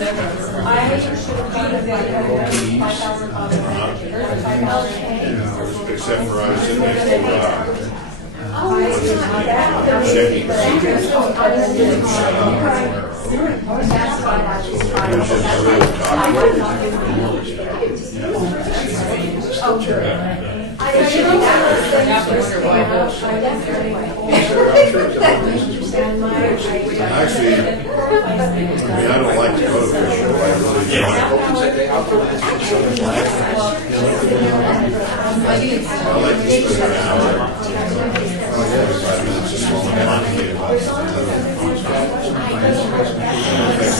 Except for I was sitting next to actually, I mean, I don't like to go to the show. I really don't. I like to spend an hour. It's just long enough. So,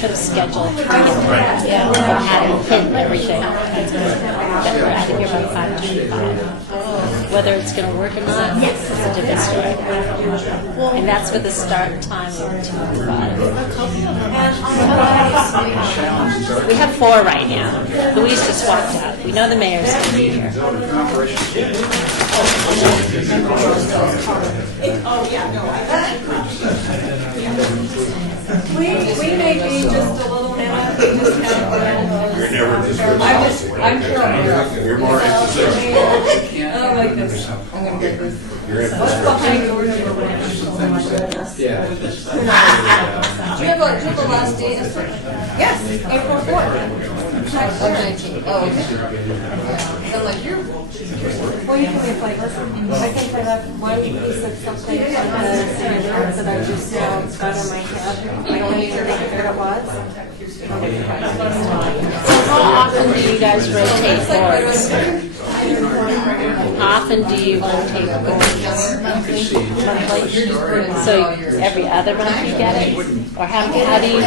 should have scheduled. Yeah, I had hit everything. That we're out of here by 5:25. Whether it's going to work or not, it's a different story. And that's with the start time of 2:05. We have 4 right now. Louise just walked out. We know the mayor's going to be here. We may be just a little mad. We just kind of, You're never just I'm sure. You're more interested. Oh my goodness. I'm gonna get this. You're in What's behind doors? Yeah. Do you have a last date? Yes, April 4th. Oh, 19. Oh, okay. I'm like, you're. Well, you can be like, listen, I think I have one piece of something from the signature that I just got in my head. I don't need to think where it was. So how often do you guys rotate boards? How often do you rotate boards? Monthly? So every other month you get it? Or how do you,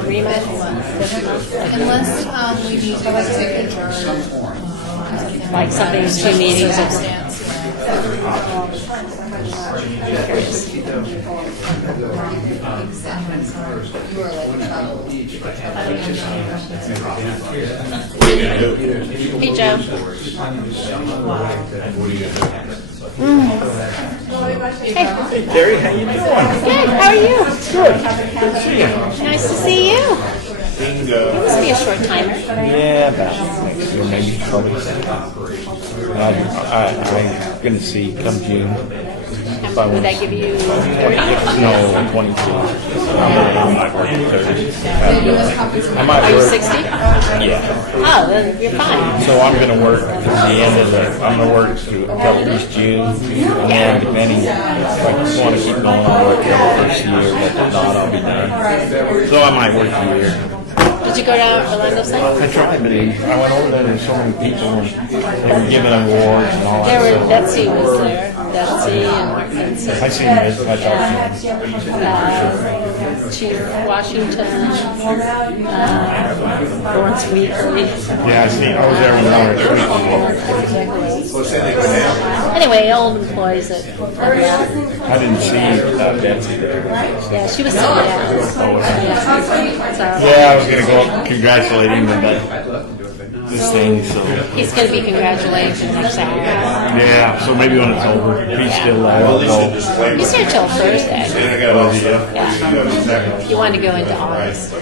agreement? Unless we need to Like something's 2 meetings of Hey Joe. Hey. Hey Terry, how you doing? Good, how are you? Good. Good to see you. Nice to see you. Bingo. You must be a short timer. Yeah, about next year, maybe probably. I'm going to see come June. Would that give you 30? No, 22. I might work at 30. I might Are you work. 60? Yeah. Oh, then you're fine. So I'm going to work to the end of the. I'm going to work through until at least June, and then depending if I want to keep going, I'll work till the first year. But if not, I'll be done. So I might work a year. Did you go down Orlando State? I tried, but I went over there. There's so many people, and they were giving awards and all There that. were, Betsy was there. Betsy and I seen this. I talked Chief Washington, Lawrence Weekly. Yeah, I seen. I was there when Anyway, old employees that. I didn't see Betsy there. Yeah, she was so Yeah, I was gonna go congratulate him on this thing. So he's going to be congratulating next Saturday. yeah, so maybe when it's over, if he's still there, I'll go. He's here till Thursday. Yeah. Yeah. If you want to go into August, you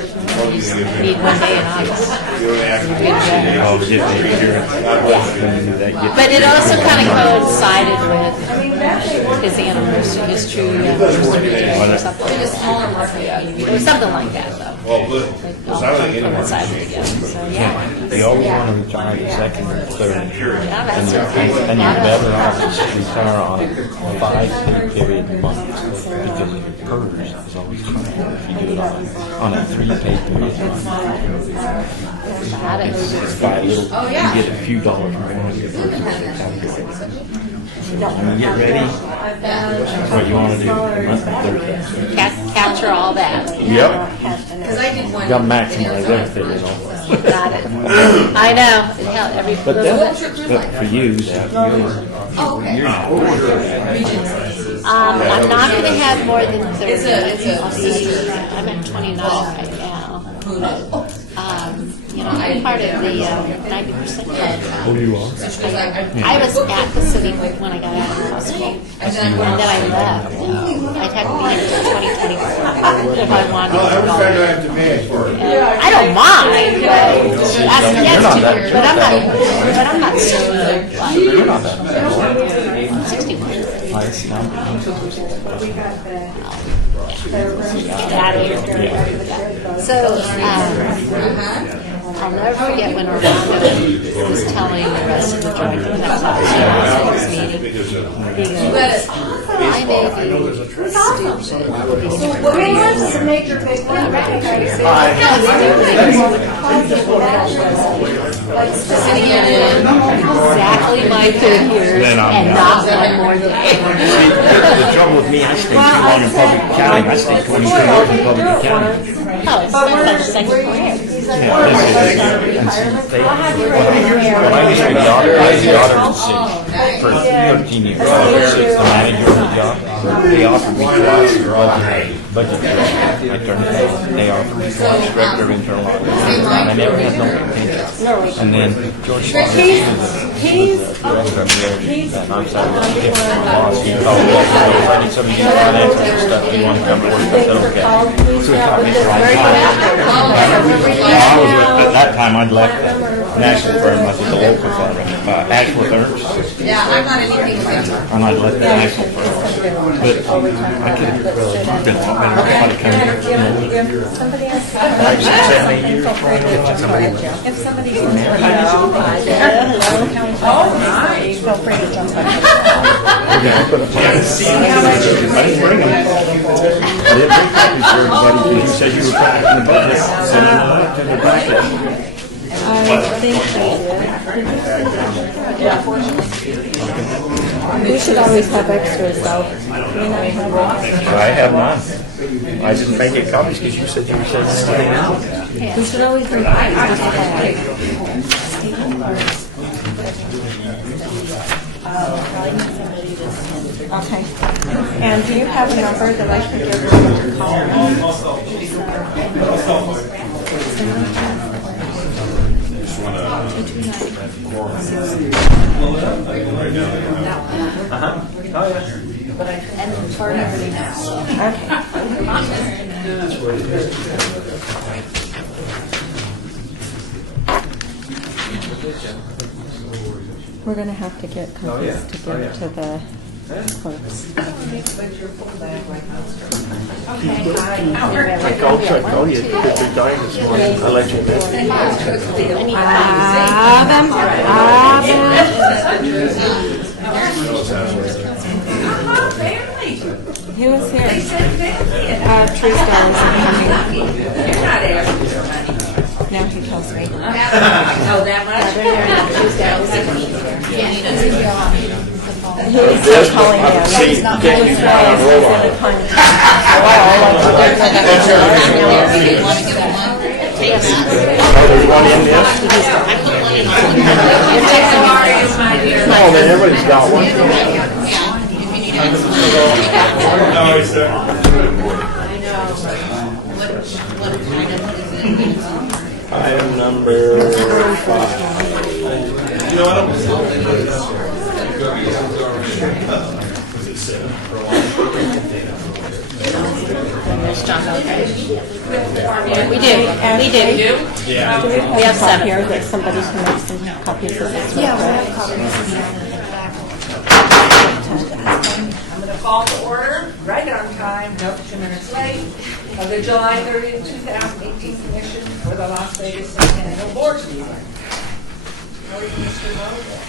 just need 1 day in August. I'll get the insurance. But it also kind of coincided with his anniversary, his true anniversary, or something. It was something like that, though. Well, It all coincided together. So yeah. They always want to retire the second or third. Yeah, that's And right. you're better off just retire on a 5-day period month because PERS is always higher if you do it on a 3-pay period month. Got it. It's by a little, you get a few dollars more on your PERS calculator. When you get ready, that's what you want to do. Monthly Thursday. Capture all that. Yep. Because I did one. Got to maximize everything, you know. Got it. I know. It helped every But little then, bit. but for you, Oh, okay. I'm not going to have more than 30. It's a I'm at 29 right now. You know, I I'm part of the 90% club. Oh, you are? I was at the city when I got out of hospital. And then I left. I'd have to be in until 2024 if I wanted to Well, every time I go. have to manage for it. I don't mind. Ask yes to, but I'm not so like You're not that bad. 61. I see. Out of here. So, I'll never forget when Orlando was telling the rest of the joint that I was at the meeting. He goes, I may be stupid. Well, he wants to make your big one. Exactly my 2 years Then I'm and out. not one more day. The trouble with me, I stayed too long in public accounting. I stayed 22 years in public accounting. Oh, it's like the second career. Yeah, this is when I used to be the auditor, I was the auditor in city for 13 years. I was the manager of the job. They offered me twice budget director. I turned it down. They offered me twice director of internal audit. And I never had no contention. And then George Schwab, director of the area, and I'm sorry, I kept my boss. He called me up and I need some of these financial stuff. You want to come to work? I said, okay. So he taught me the right time. At that time, I'd left the national firm. I was with the local firm, Ashworth Ernst. Yeah, I'm not anything against her. And I'd left the national firm. But I could have been a lot better if I'd come here. Somebody else. 5, 6, 7, 8 years. If somebody's in there, hello. Oh, nice. Feel free to jump on. I didn't bring them. I didn't bring copies for everybody because you said you were packing the budget. So I left in the packet. I think they did. We should always have extras, though. I have none. I didn't make it copies because you said you were sending everything out. We should always bring extras. Okay. And do you have a number that I can give them to call? And for everybody else. We're going to have to get copies to give to the clerks. I'll call you because you're dying this morning. I'll let you know. He was here. Truesdale isn't coming. Now he tells me. He's just calling him. He's not going to he's in a contact. There's one in this? Oh, man, everybody's got one. No, sir. Item number 5. You know what? We do. Yeah. Do we We have some 7 here that somebody can make some copies of this? I'm going to call to order, right on time, no 2 minutes late, of the July 30th, 2018 Commission for the Las Vegas Centennial Board meeting. How are you, Mr. Mosley?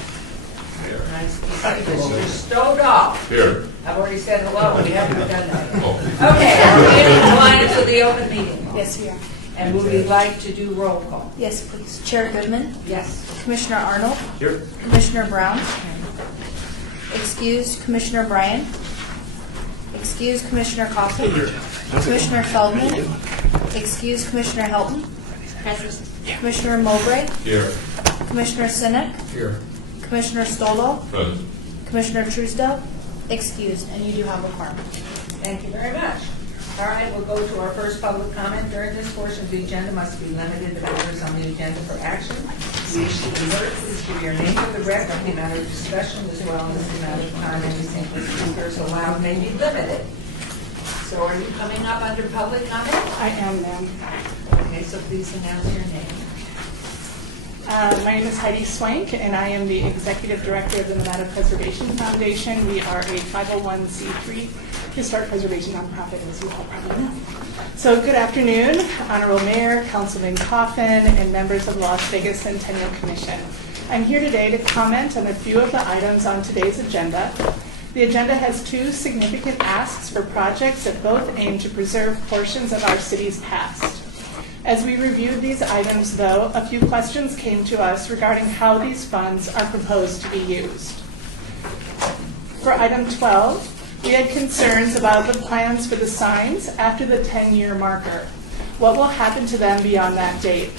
Nice to see you, Mr. Stodoff. Here. I've already said hello, we haven't done that. Okay, are we in compliance with the open meeting? Yes, we are. And would we like to do roll call? Yes, please. Chair Goodman, Yes. Commissioner Arnold, Here. Commissioner Brown, excused Commissioner Bryan, excused Commissioner Coffey, Commissioner Feldman, excused Commissioner Helton, Commissioner Mowbray, Here. Commissioner Sinek, Here. Commissioner Stolo, Present. Commissioner Truesdale, excused, and you do have a quorum. Thank you very much. All right, we'll go to our first public comment. During this portion of the agenda must be limited to matters on the agenda for action. If you wish to be heard, please give your name for the record. The amount of discussion as well as the amount of time any single speaker is allowed may be limited. So are you coming up under public comment? I am, ma'am. Okay, so please announce your name. My name is Heidi Swank, and I am the Executive Director of the Nevada Preservation Foundation. We are a 501c3 historic preservation nonprofit, as you all probably know. So good afternoon, Honorable Mayor, Councilman Coffin, and members of the Las Vegas Centennial Commission. I'm here today to comment on a few of the items on today's agenda. The agenda has two significant asks for projects that both aim to preserve portions of our city's past. As we reviewed these items, though, a few questions came to us regarding how these funds are proposed to be used. For item 12, we had concerns about the plans for the signs after the 10-year marker. What will happen to them beyond that date?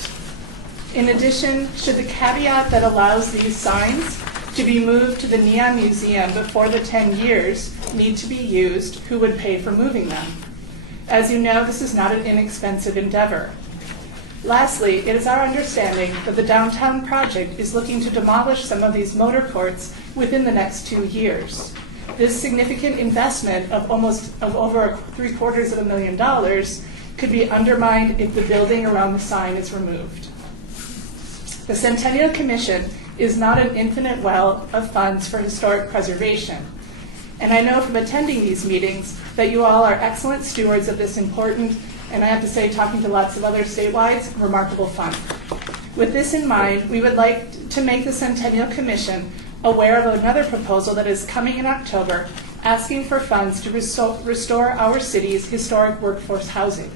In addition, should the caveat that allows these signs to be moved to the Neon Museum before the 10 years need to be used, who would pay for moving them? As you know, this is not an inexpensive endeavor. Lastly, it is our understanding that the downtown project is looking to demolish some of these motor courts within the next 2 years. This significant investment of over $750,000 could be undermined if the building around the sign is removed. The Centennial Commission is not an infinite well of funds for historic preservation. And I know from attending these meetings that you all are excellent stewards of this important, and I have to say, talking to lots of other statewide, remarkable fund. With this in mind, we would like to make the Centennial Commission aware of another proposal that is coming in October, asking for funds to restore our city's historic workforce housing.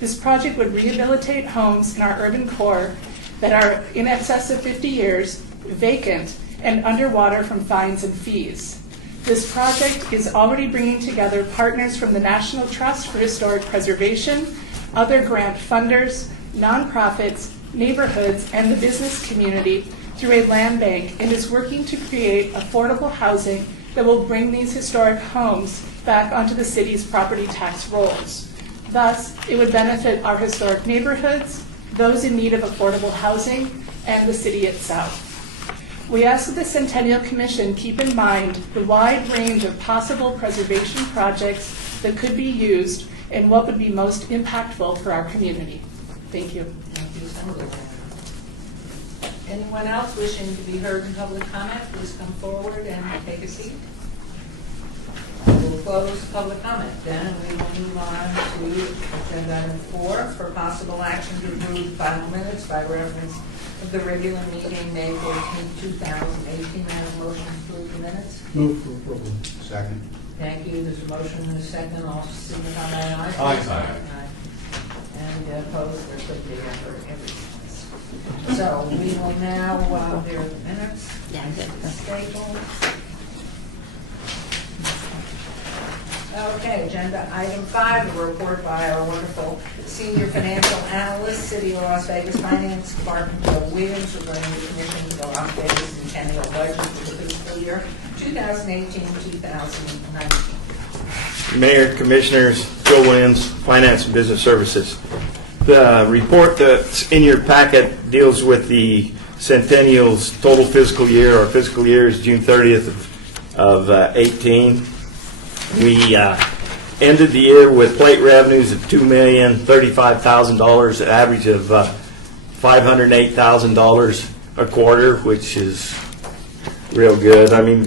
This project would rehabilitate homes in our urban core that are in excess of 50 years, vacant, and underwater from fines and fees. This project is already bringing together partners from the National Trust for Historic Preservation, other grant funders, nonprofits, neighborhoods, and the business community through a land bank, and is working to create affordable housing that will bring these historic homes back onto the city's property tax rolls. Thus, it would benefit our historic neighborhoods, those in need of affordable housing, and the city itself. We ask that the Centennial Commission keep in mind the wide range of possible preservation projects that could be used and what would be most impactful for our community. Thank you. Thank you, Senator. Anyone else wishing to be heard in public comment, please come forward and take a seat. We'll close public comment. Then we will move on to agenda item 4 for possible action to approve final minutes by reference of the regular meeting, May 14, 2018. I have a motion to approve the minutes. Move for approval. Second. Thank you. There's a motion and a second. All signify by aye. Aye. And opposed, there could be every. So we will now, there are the minutes. Yeah, I'm good. Staples. Okay, agenda item 5, a report by our wonderful senior financial analyst, City of Las Vegas Finance Department, Joe Williams, regarding the commission to the Las Vegas Centennial budget for the fiscal year 2018-2019. Mayor, Commissioners, Joe Williams, Finance and Business Services. The report that's in your packet deals with the Centennial's total fiscal year. Our fiscal year is June 30th of 18. We ended the year with plate revenues of $2,035,000, an average of $508,000 a quarter, which is real good. I mean,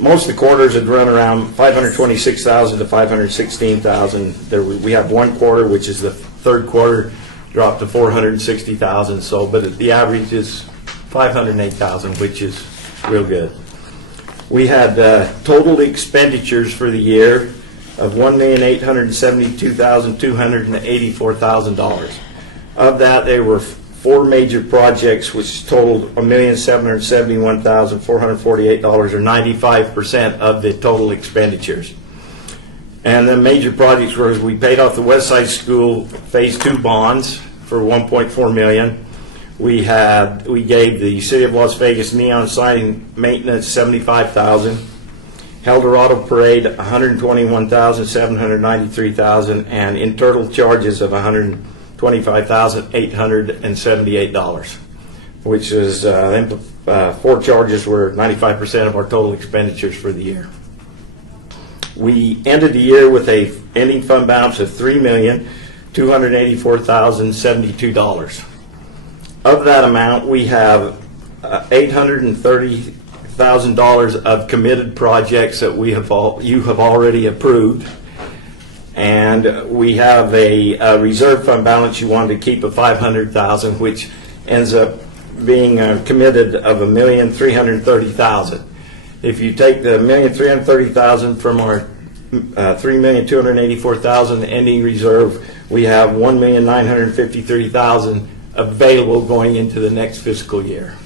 most of the quarters had run around $526,000 to $516,000. We have one quarter, which is the third quarter, dropped to $460,000. So, but the average is $508,000, which is real good. We had total expenditures for the year of $1,872,284,000. Of that, there were 4 major projects, which totaled $1,771,448, or 95% of the total expenditures. And the major projects were, we paid off the West Side School Phase 2 bonds for $1.4 million. We gave the City of Las Vegas neon sign maintenance $75,000. Eldorado Parade, $121,793, and internal charges of $125,878, which is 4 charges were 95% of our total expenditures for the year. We ended the year with a ending fund balance of $3,284,072. Of that amount, we have $830,000 of committed projects that you have already approved, and we have a reserve fund balance you wanted to keep of $500,000, which ends up being committed of $1,330,000. If you take the $1,330,000 from our $3,284,000 ending reserve, we have $1,953,000 available going into the next fiscal year.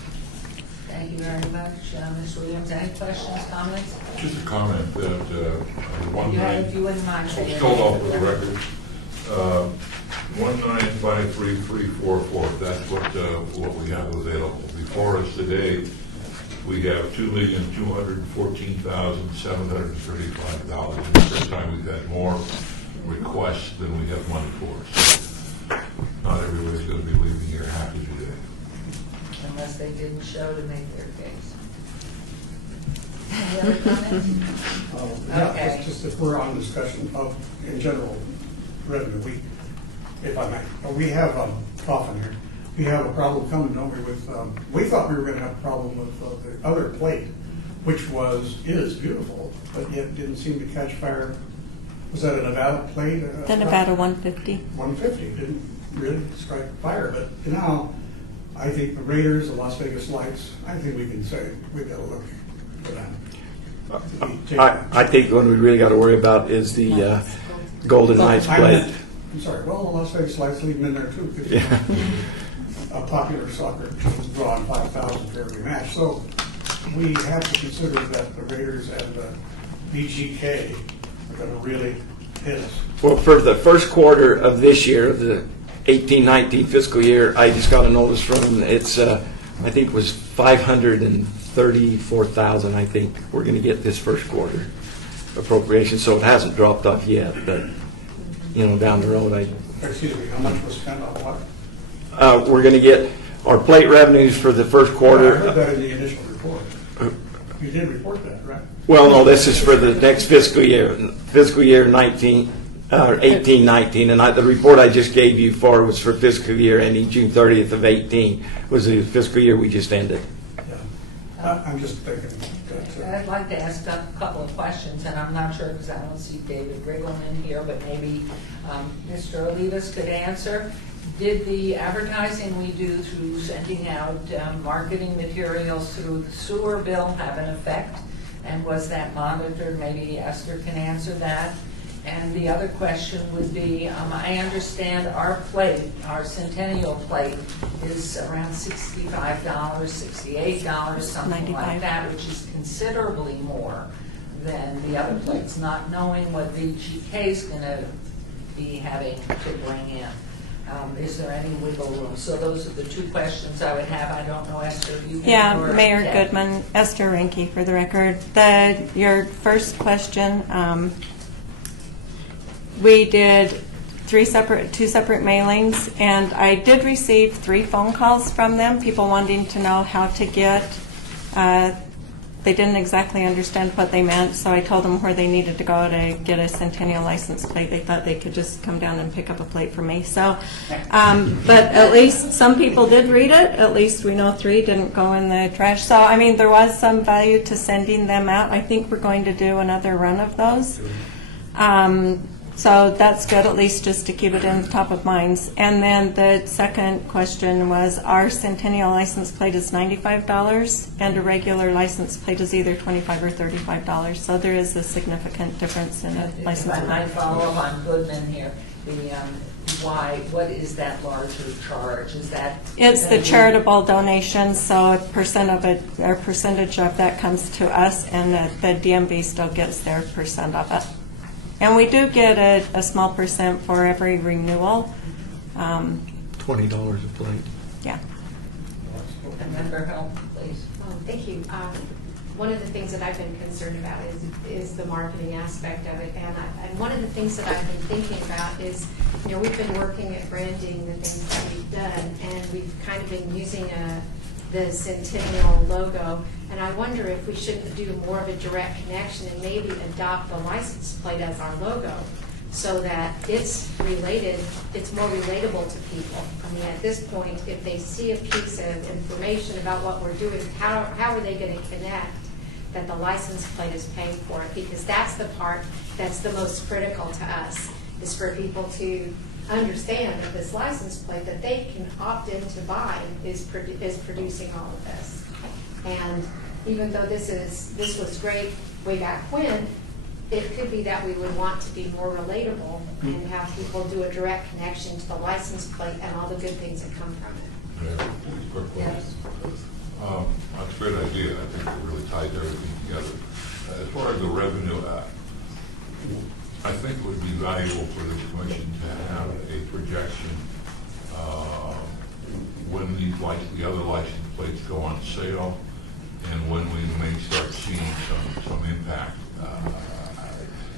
Thank you very much. Ms. Williams, any questions, comments? Just a comment that one You have, night, if you wouldn't mind saying. stole off the record, 1953344, that's what we have available. Before us today, we have $2,214,735. It's the first time we've had more requests than we have money for. So not everybody's going to be leaving here happy today. Unless they didn't show to make their case. Any other comments? Yeah, Okay. it's just if we're on discussion of, in general, revenue, if I may, we have, coffin here, we have a problem coming, don't we, with, we thought we were gonna have a problem with the other plate, which is beautiful, but yet didn't seem to catch fire. Was that a Nevada plate? The Nevada 150. 150, didn't really strike fire, but now, I think the Raiders, the Las Vegas Lights, I think we can say, we've got to look for them. I think what we really got to worry about is the Golden Knights plate. I'm sorry, well, the Las Vegas Lights leave them in there too, because Yeah. a popular soccer team drawing 5,000 for every match. So we have to consider that the Raiders and the BGK are going to really hit us. Well, for the first quarter of this year, the 18-19 fiscal year, I just got a notice from them. It's, I think it was $534,000. I think we're going to get this first quarter appropriation. So it hasn't dropped off yet, but down the road, Excuse me, how much was spent on what? we're going to get our plate revenues for the first I quarter. heard that in the initial report. You did report that, right? Well, no, this is for the next fiscal year 19, or 18-19, and the report I just gave you for was for fiscal year ending June 30th of 18, was the fiscal year we just ended. Yeah. I'm just thinking that, I'd like to ask a couple of questions, and I'm not sure because I don't see David Griggle in here, but maybe Mr. Olivas could answer. Did the advertising we do through sending out marketing materials through the sewer bill have an effect? And was that monitored? Maybe Esther can answer that. And the other question would be, I understand our plate, our Centennial plate, is around $65, $68, something like that, which is considerably more than the other plates, not knowing what VGK is going to be having to bring in. Is there any wiggle room? So those are the two questions I would have. I don't know, Esther, if you can. Yeah, or Mayor Ted. Goodman, Esther Ranke for the record. Your first question, we did two separate mailings, and I did receive 3 phone calls from them, people wanting to know how to get. They didn't exactly understand what they meant, so I told them where they needed to go to get a Centennial license plate. They thought they could just come down and pick up a plate from me. So, but at least some people did read it. At least we know 3 didn't go in the trash. So, I mean, there was some value to sending them out. I think we're going to do another run of those. So that's good, at least just to keep it in the top of minds. And then the second question was, our Centennial license plate is $95, and a regular license plate is either $25 or $35. So there is a significant difference in a license If I might plate. follow up on Goodman here, what is that larger charge? Is that? It's the charitable donation, so a percentage of that comes to us, and the DMV still gets their percent of it. And we do get a small percent for every renewal. $20 a plate. Yeah. Member Help, please. Thank you. one of the things that I've been concerned about is the marketing aspect of it. And one of the things that I've been thinking about is, we've been working at branding the things that we've done, and we've kind of been using the Centennial logo. And I wonder if we shouldn't do more of a direct connection and maybe adopt the license plate as our logo, so that it's related, it's more relatable to people. I mean, at this point, if they see a piece of information about what we're doing, how are they going to connect that the license plate is paying for it? Because that's the part that's the most critical to us, is for people to understand that this license plate that they can opt in to buy is producing all of this. And even though this was great way back when, it could be that we would want to be more relatable and have people do a direct connection to the license plate and all the good things that come from it. Yeah, quick question. Yes. That's a great idea. I think it really ties everything together. As far as the revenue, I think it would be valuable for the commission to have a projection when the other license plates go on sale and when we may start seeing some impact.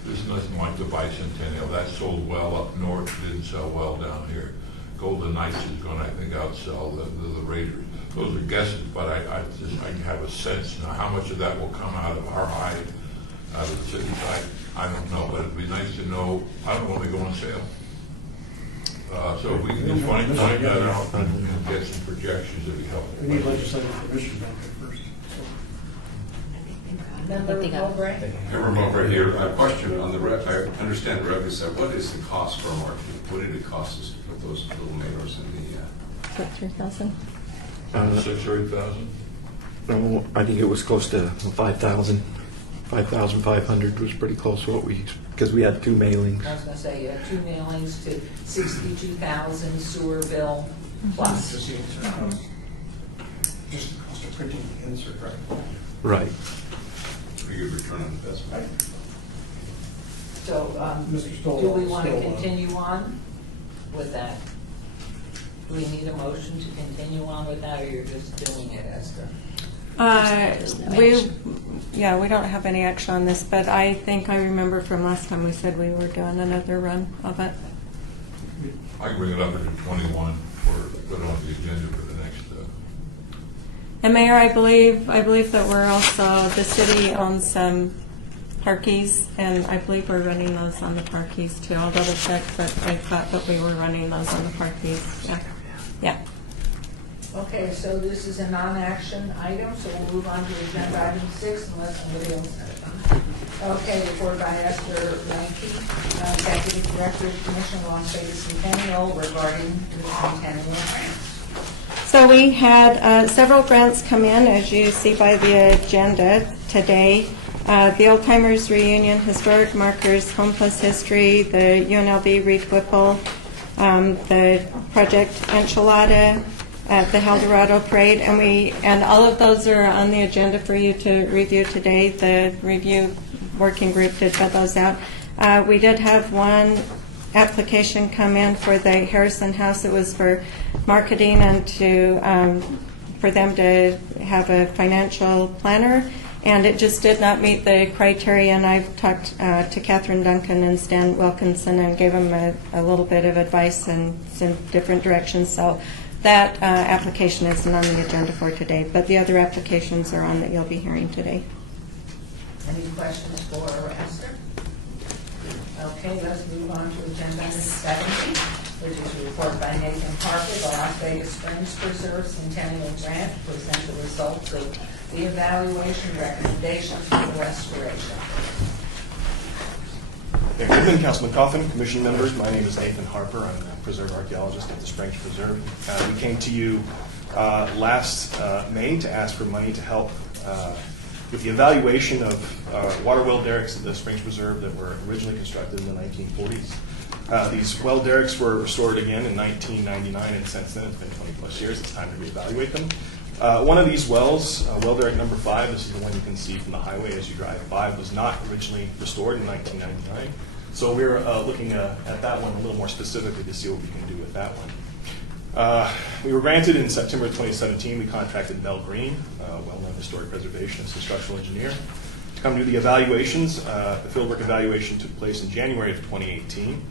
This is nothing like the Bicentennial. That sold well up north, didn't sell well down here. Golden Knights is going to, I think, outsell the Raiders. Those are guesses, but I have a sense now how much of that will come out of our eye, out of the city side. I don't know, but it'd be nice to know. I don't know when they go on sale. So if we can just find that out and get some projections, it'd be helpful. We need legislative permission back at first. Member Mowbray? Member Mowbray here. A question on I understand the revenue side. What is the cost for our marketing? What did it cost us to put those little mailers in the? About 3,000. 6,000 or 8,000. No, I think it was close to 5,000. 5,500 was pretty close to what because we had 2 mailings. I was going to say, you have 2 mailings to 62,000 sewer bill plus. Just the cost of printing the insert, right? Right. Pretty good return on investment. So, Mr. Stoll, do we want to still, continue on with that? Do we need a motion to continue on with that, or you're just doing it, Esther? We don't have any action on this, but I think I remember from last time we said we were doing another run of it. I can bring it up at 21 or put it on the agenda for the next. And Mayor, I believe that we're also, the city owns some parkies, and I believe we're running those on the parkies too. I'll double check, but I thought that we were running those on the parkies. Yeah. Yeah. Okay, so this is a non-action item, so we'll move on to agenda item 6 unless somebody else has it. Okay, report by Esther Lanke, Executive Director of Commission on Centennial regarding the Centennial grant. So we had several grants come in, as you see by the agenda today. The Old Timers Reunion, Historic Markers, Home Plus History, the UNLV Reef Whipple, the Project Enchilada, the Eldorado Parade, and all of those are on the agenda for you to review today. The review working group did put those out. We did have one application come in for the Harrison House. It was for marketing and for them to have a financial planner, and it just did not meet the criteria. And I've talked to Catherine Duncan and Stan Wilkinson and gave them a little bit of advice and some different directions. So that application isn't on the agenda for today, but the other applications are on that you'll be hearing today. Any questions for Esther? Okay, let's move on to agenda item 70, which is a report by Nathan Harper, the Las Vegas Springs Preserve Centennial Grant, to present the results of the evaluation recommendations for the restoration. Good evening, Councilman Coffin, Commission members. My name is Nathan Harper. I'm a preserve archaeologist at the Springs Preserve. We came to you last May to ask for money to help with the evaluation of water well derricks at the Springs Preserve that were originally constructed in the 1940s. These well derricks were restored again in 1999, and since then it's been 20 plus years. It's time to reevaluate them. One of these wells, well derrick number 5, this is the one you can see from the highway as you drive by, was not originally restored in 1999. So we're looking at that one a little more specifically to see what we can do with that one. We were granted in September 2017. We contracted Mel Green, a well-known historic preservationist and structural engineer, to come do the evaluations. The fieldwork evaluation took place in January of 2018.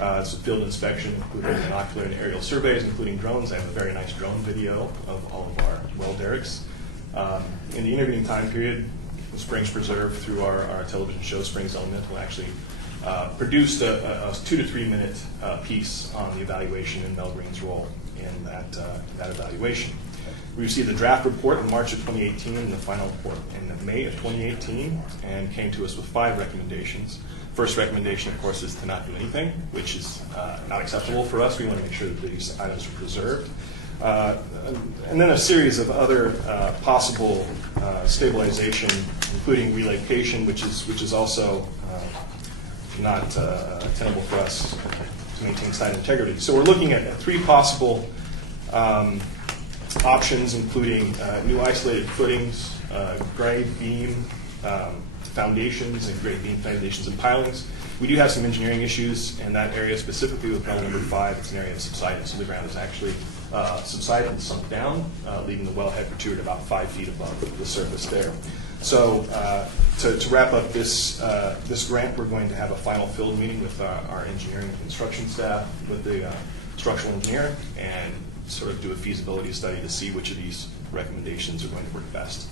It's a field inspection, including binocular and aerial surveys, including drones. I have a very nice drone video of all of our well derricks. In the intervening time period, the Springs Preserve, through our television show, Springs Elemental, actually produced a 2 to 3 minute piece on the evaluation and Mel Green's role in that evaluation. We received the draft report in March of 2018 and the final report in May of 2018, and came to us with 5 recommendations. First recommendation, of course, is to not do anything, which is not acceptable for us. We want to make sure that these items are preserved. And then a series of other possible stabilization, including relocation, which is also not tenable for us to maintain site integrity. So we're looking at 3 possible options, including new isolated footings, grade beam foundations, and grade beam foundations and pilings. We do have some engineering issues in that area, specifically with well number 5. It's an area of subsidence, so the ground is actually subsided and sunk down, leaving the wellhead protrude about 5 feet above the surface there. So to wrap up this grant, we're going to have a final field meeting with our engineering and construction staff, with the structural engineer, and sort of do a feasibility study to see which of these recommendations are going to work best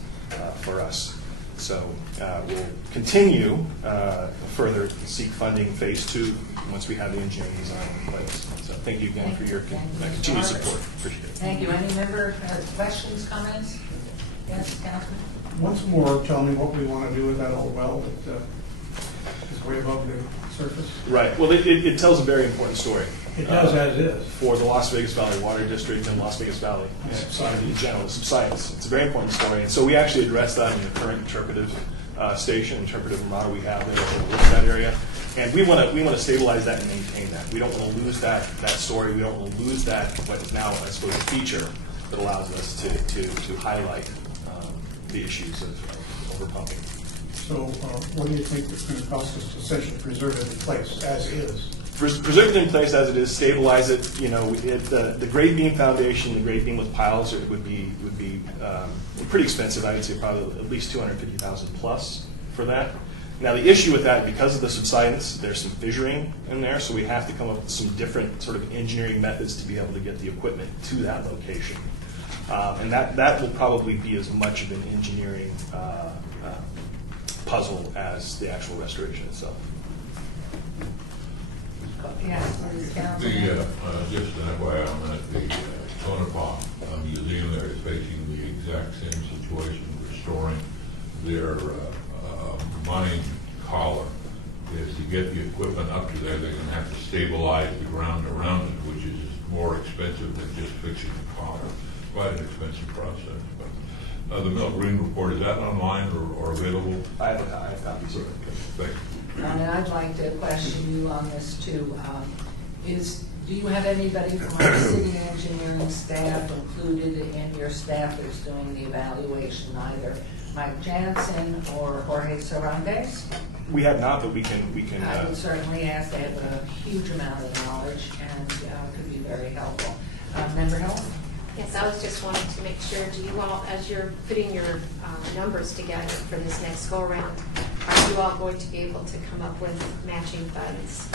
for us. So we'll continue further seek funding phase 2 once we have the engineering design in place. So thank you again for your continued support. Appreciate it. Thank you. Any member questions, comments? Yes, Councilman? Once more, tell me what we want to do with that old well that is way above the surface. Right. Well, it tells a very important story. It does as is. For the Las Vegas Valley Water District and Las Vegas Valley in general, subsidence. It's a very important story. And so we actually address that in the current interpretive model we have there that looks at that area. And we want to stabilize that and maintain that. We don't want to lose that story. We don't want to lose that, what is now, I suppose, a feature that allows us to highlight the issues of overpumping. So what do you think it's going to cost us to essentially preserve it in place as is? Preserve it in place as it is, stabilize it. You know, the grade beam foundation, the grade beam with piles, it would be pretty expensive. I would say probably at least $250,000 plus for that. Now the issue with that, because of the subsidence, there's some fissuring in there, so we have to come up with some different sort of engineering methods to be able to get the equipment to that location. And that will probably be as much of an engineering puzzle as the actual restoration itself. Yeah, Councilman. Just an FYI on that, the Tonopah Museum there is facing the exact same situation, restoring their mine collar. Is to get the equipment up to there, they're going to have to stabilize the ground around it, which is more expensive than just fixing the collar. Quite an expensive process. But the Mel Green report, is that online or available? I have copies of it. Thank you. And I'd like to question you on this too. Do you have anybody from our city engineering staff included in your staff that's doing the evaluation, either Mike Jansen or Jorge Cervantes? We have not, but we can. I would certainly ask. They have a huge amount of knowledge and could be very helpful. Member Hill? Yes, I was just wanting to make sure, do you all, as you're putting your numbers together for this next go-around, are you all going to be able to come up with matching funds?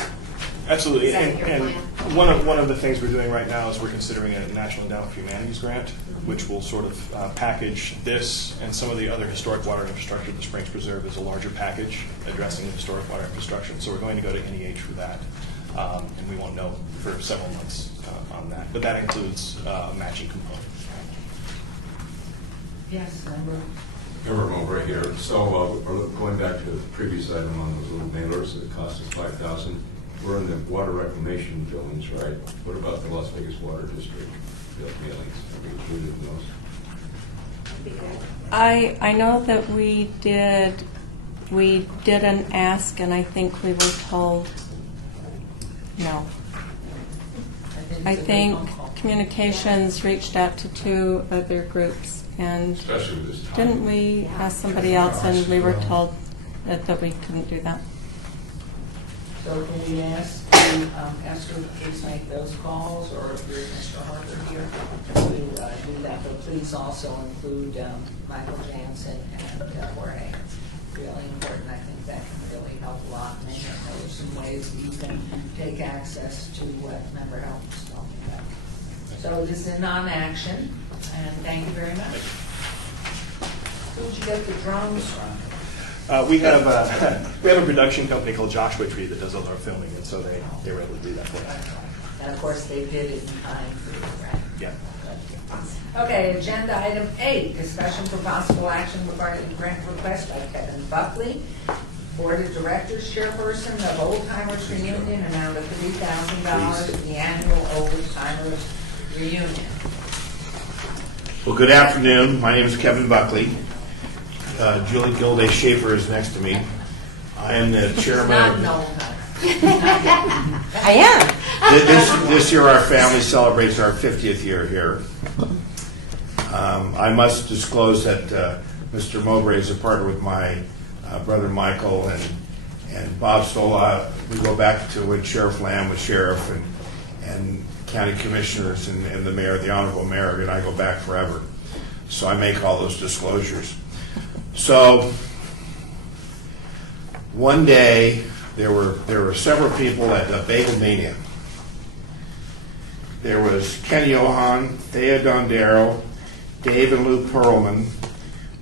Absolutely. Is that your And plan? one of the things we're doing right now is we're considering a National Endowment for Humanities grant, which will sort of package this and some of the other historic water infrastructure at the Springs Preserve as a larger package addressing the historic water infrastructure. So we're going to go to NEH for that. And we won't know for several months on that. But that includes a matching component. Yes, member. Member Mowbray here. So we're going back to the previous item on those little mailers that cost us $5,000. We're in the water reclamation buildings, right? What about the Las Vegas Water District mailings? Are we included in those? I know that we did an ask, and I think we were told no. I think communications reached out to 2 other groups, and Especially this time. didn't we ask somebody else, and we were told that we couldn't do that. So can we ask ask her to please make those calls, or if you're Mr. Harper here, to do that. But please also include Michael Jansen and Jorge. Really important. I think that can really help a lot. And there are some ways that you can take access to member help and stuff like that. So this is a non-action, and thank you very much. Who'd you get the drums from? We have a production company called Joshua Tree that does all our filming, and so they were able to do that for us. And of course, they did it in time for you, right? Yeah. Okay, agenda item 8, discussion for possible action regarding a grant request by Kevin Buckley, Board of Directors, Chairperson of Old Timers Reunion, amount of $3,000 for the annual Old Timers Reunion. Well, good afternoon. My name is Kevin Buckley. Julie Gilday Schaefer is next to me. I am the chairman. Not an old timer. I am. This year, our family celebrates our 50th year here. I must disclose that Mr. Mowbray is a partner with my brother Michael and Bob Stola. We go back to when Sheriff Lamb was sheriff and county commissioners and the mayor, the honorable mayor, and I go back forever. So I make all those disclosures. So one day there were several people at the Bagel Mania. There was Ken Johan, Thea Dondero, Dave and Lou Perlman,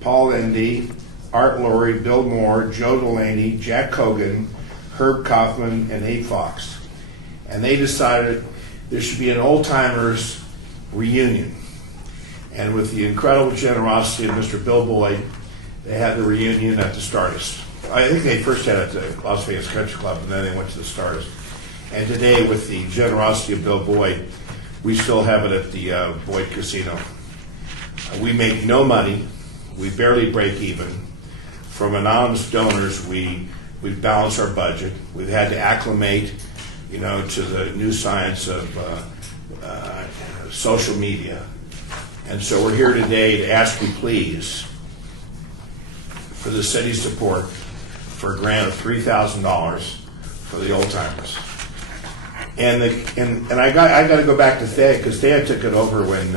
Paul Indy, Art Laurie, Bill Moore, Joe Delaney, Jack Cogan, Herb Kaufman, and Abe Fox. And they decided there should be an old-timers reunion. And with the incredible generosity of Mr. Bill Boyd, they had the reunion at the Stardust. I think they first had it at the Las Vegas Country Club, and then they went to the Stardust. And today, with the generosity of Bill Boyd, we still have it at the Boyd Casino. We make no money. We barely break even. From anonymous donors, we balance our budget. We've had to acclimate, to the new science of social media. And so we're here today to ask you, please, for the city's support for a grant of $3,000 for the old timers. And I got to go back to Thea, because Thea took it over when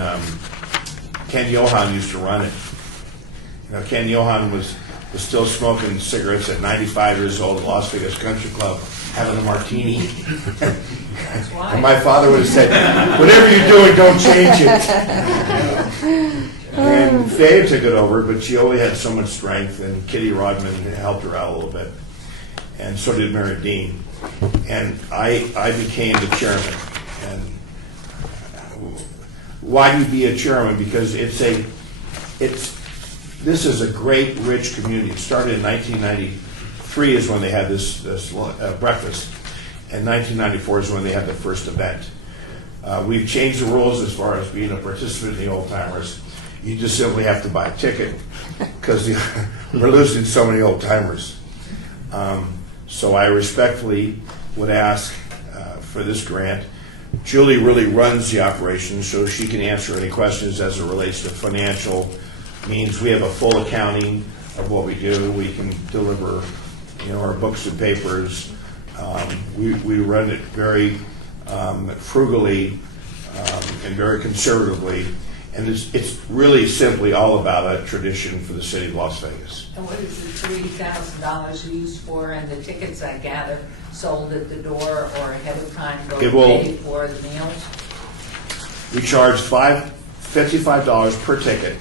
Ken Johan used to run it. Ken Johan was still smoking cigarettes at 95 years old at Las Vegas Country Club, having a martini. And my father would have said, whatever you're doing, don't change it. And Thea took it over, but she only had so much strength, and Kitty Rodman helped her out a little bit. And so did Mary Dean. And I became the chairman. And why do you be a chairman? Because this is a great, rich community. It started in 1993 is when they had this breakfast, and 1994 is when they had the first event. We've changed the rules as far as being a participant in the Old Timers. You just simply have to buy a ticket, because we're losing so many old timers. So I respectfully would ask for this grant. Julie really runs the operation, so she can answer any questions as it relates to financial means. We have a full accounting of what we do. We can deliver, our books and papers. We run it very frugally and very conservatively. And it's really simply all about a tradition for the city of Las Vegas. And what is the $3,000 used for? And the tickets, I gather, sold at the door or ahead of time, go to pay for the meals? We charge $55 per ticket,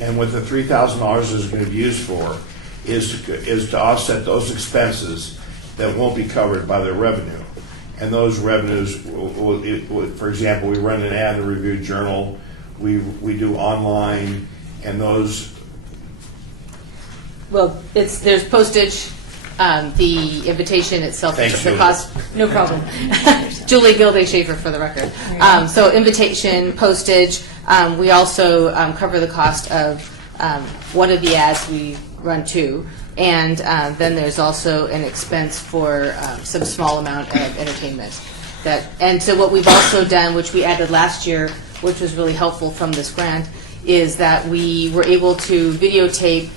and what the $3,000 is going to be used for is to offset those expenses that won't be covered by the revenue. And those revenues, for example, we run an ad in the Review Journal. We do online, and those. Well, there's postage, the invitation itself, Thanks, the Julie. cost. No problem. Julie Gilday Schaefer, for the record. So invitation, postage. We also cover the cost of one of the ads we run too, and then there's also an expense for some small amount of entertainment. And so what we've also done, which we added last year, which was really helpful from this grant, is that we were able to videotape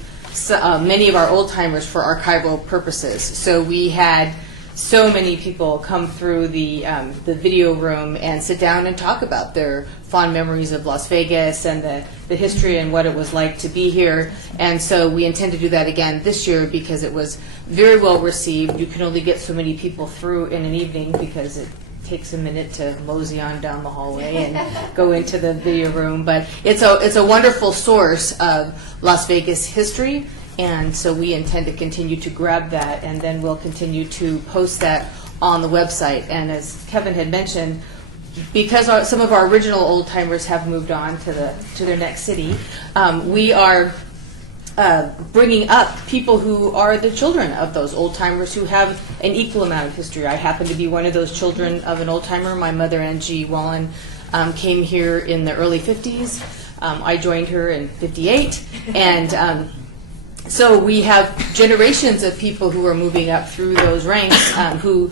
many of our old timers for archival purposes. So we had so many people come through the video room and sit down and talk about their fond memories of Las Vegas and the history and what it was like to be here. And so we intend to do that again this year because it was very well received. You can only get so many people through in an evening because it takes a minute to mosey on down the hallway and go into the video room. But it's a wonderful source of Las Vegas history. And so we intend to continue to grab that, and then we'll continue to post that on the website. And as Kevin had mentioned, because some of our original old timers have moved on to their next city, we are bringing up people who are the children of those old timers who have an equal amount of history. I happen to be one of those children of an old timer. My mother, Angie Wallen, came here in the early 50s. I joined her in 58, and so we have generations of people who are moving up through those ranks who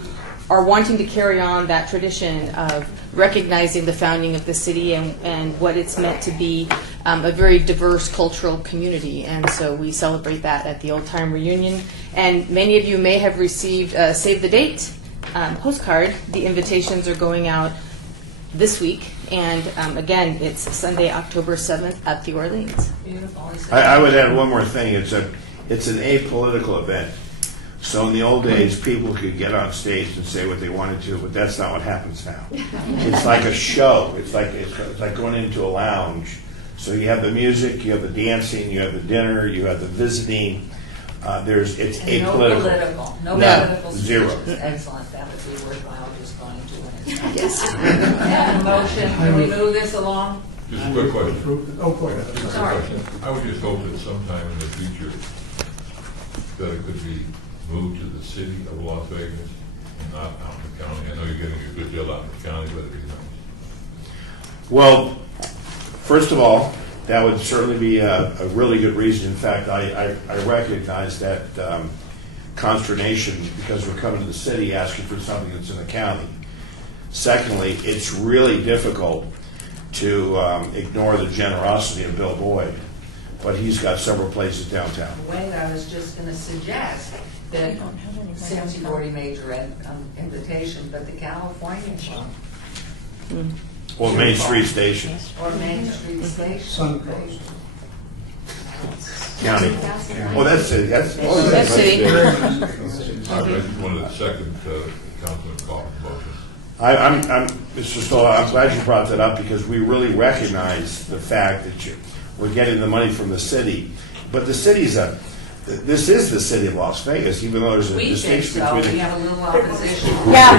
are wanting to carry on that tradition of recognizing the founding of the city and what it's meant to be a very diverse cultural community. And so we celebrate that at the Old Time Reunion. And many of you may have received a Save the Date postcard. The invitations are going out this week. And again, it's Sunday, October 7th at the Orleans. Beautiful. I would add one more thing. It's an apolitical event. So in the old days, people could get on stage and say what they wanted to, but that's not what happens now. It's like a show. It's like going into a lounge. So you have the music, you have the dancing, you have the dinner, you have the visiting. It's And apolitical. No political zero. speeches. Excellent. That would be worthwhile just going to it. Yes. And a motion, can we move this along? Just a quick question. Oh, go ahead. Just a quick Sorry. question. I would just hope that sometime in the future that it could be moved to the city of Las Vegas and not out in the county. I know you're getting a good deal out in the county, but it'd be nice. Well, first of all, that would certainly be a really good reason. In fact, I recognize that consternation because we're coming to the city asking for something that's in the county. Secondly, it's really difficult to ignore the generosity of Bill Boyd, but he's got several places downtown. Wait, I was just going to suggest that since you've already made your invitation, but the California one, Well, Main Street Station, or Main Street Station. Suncoast. county. Oh, that's city. That's city. I just wanted to second Councilman Kaufman's motion. I'm Mr. Stoll, I'm glad you brought that up because we really recognize the fact that we're getting the money from the city, but the city's this is the city of Las Vegas, even though there's a We think distinction so. between We the. have a little opposition. Yeah.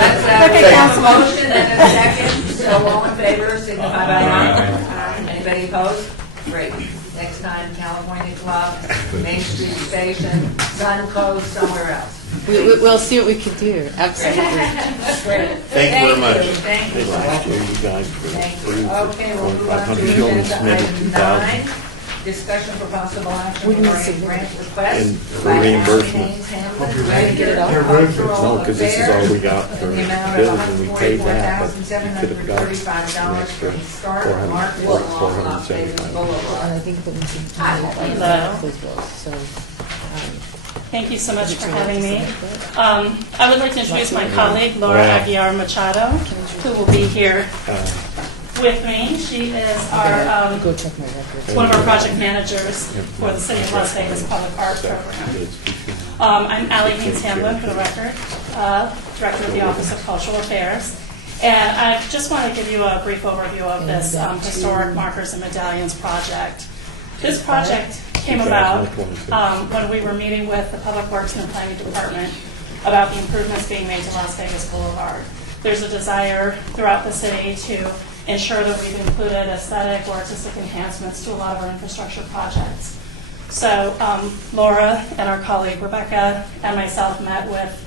Let's Okay, have a Councilman. motion and a second. So all in favor, signify by aye. Anybody opposed? Great. Next time, California Club, Main Street Station, Suncoast, somewhere else. We'll see what we can do. Absolutely. Great. Thank you very much. Thank you. Last year, you guys Thank you. approved Okay, we'll move on to 2,500. You only agenda submitted item 2,000. 9. Discussion for possible action We're gonna regarding submit grant it. request. And for by reimbursement. Haynes Hamlin, Director of Cultural No, because this is all we got Affairs, for in the amount bills, of and we paid that, but you could have got an $144,735 extra from Start 400 Mark or Woodlawn on Las Vegas 475. Boulevard. And I think that we can Hello. those bills. So, Thank you so much for having me. I would like to introduce my colleague, Laura Wow. Aguiar Machado, who will be here with me. She is our go check my record. one of our project managers for the City of Las Vegas Public Art Program. I'm Allie Haynes Hamlin, for the record, Director of the Office of Cultural Affairs. And I just want to give you a brief overview of this Historic Markers and Medallions project. This project came about when we were meeting with the Public Works and the Planning Department about the improvements being made to Las Vegas Boulevard. There's a desire throughout the city to ensure that we've included aesthetic or artistic enhancements to a lot of our infrastructure projects. So Laura and our colleague Rebecca and myself met with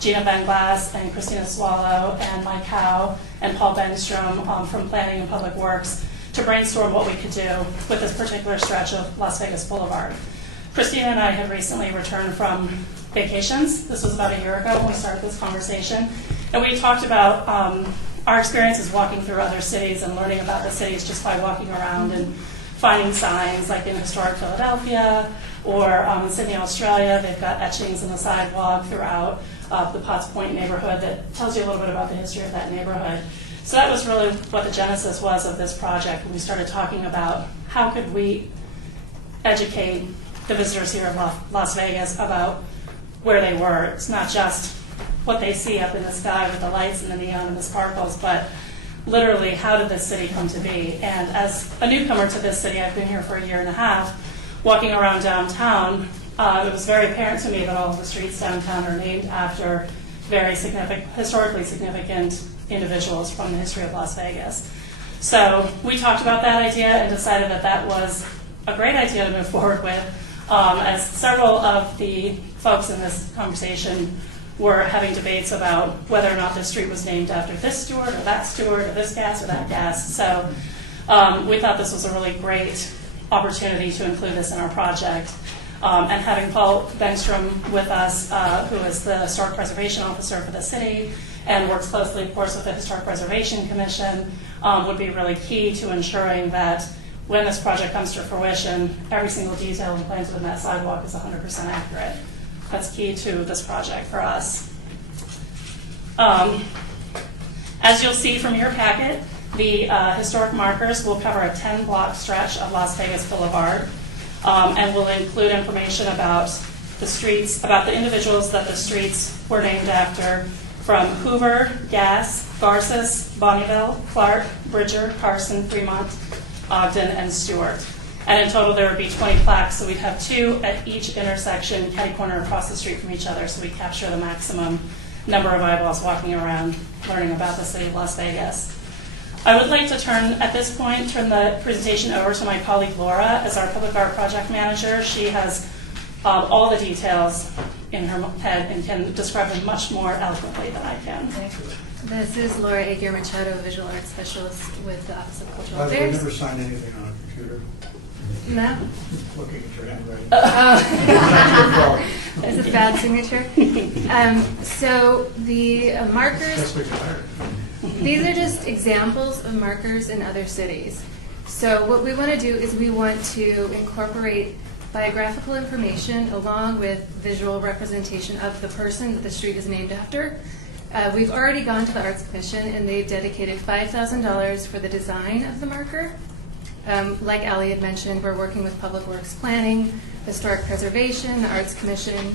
Gina Van Glass and Christina Swallow and Mike Howe and Paul Benstrom from Planning and Public Works to brainstorm what we could do with this particular stretch of Las Vegas Boulevard. Christina and I had recently returned from vacations. This was about a year ago when we started this conversation. And we talked about our experiences walking through other cities and learning about the cities just by walking around and finding signs like in historic Philadelphia, Or in Sydney, Australia, they've got etchings in the sidewalk throughout the Potts Point neighborhood that tells you a little bit about the history of that neighborhood. So that was really what the genesis was of this project when we started talking about how could we educate the visitors here in Las Vegas about where they were. It's not just what they see up in the sky with the lights and the neon and the sparkles, but literally how did this city come to be? And as a newcomer to this city, I've been here for a year and a half, walking around downtown, it was very apparent to me that all of the streets downtown are named after very significant, historically significant individuals from the history of Las Vegas. So we talked about that idea and decided that that was a great idea to move forward with, as several of the folks in this conversation were having debates about whether or not this street was named after this steward or that steward or this gas or that gas. So we thought this was a really great opportunity to include this in our project. And having Paul Bengstrom with us, who is the Historic Preservation Officer for the city and works closely, of course, with the Historic Preservation Commission, would be really key to ensuring that when this project comes to fruition, every single detail and plans within that sidewalk is 100% accurate. That's key to this project for us. As you'll see from your packet, the historic markers will cover a 10-block stretch of Las Vegas Boulevard, and will include information about the streets, about the individuals that the streets were named after, from Hoover, Gass, Garces, Bonneville, Clark, Bridger, Carson, Fremont, Ogden, and Stewart. And in total, there would be 20 plaques, so we'd have 2 at each intersection, catty-corner across the street from each other, so we capture the maximum number of eyeballs walking around, learning about the city of Las Vegas. I would like to turn the presentation over to my colleague Laura as our Public Art Project Manager. She has all the details in her head and can describe them much more eloquently than I can. This is Laura Aguirre Machado, Visual Arts Specialist with the Office of Cultural I've Affairs. never signed anything on a computer. No? Looking at your handwriting. It's a bad signature. So the markers, That's what you hired. these are just examples of markers in other cities. So what we want to do is we want to incorporate biographical information along with visual representation of the person that the street is named after. We've already gone to the Arts Commission and they've dedicated $5,000 for the design of the marker. Like Ali had mentioned, we're working with Public Works Planning, Historic Preservation, the Arts Commission.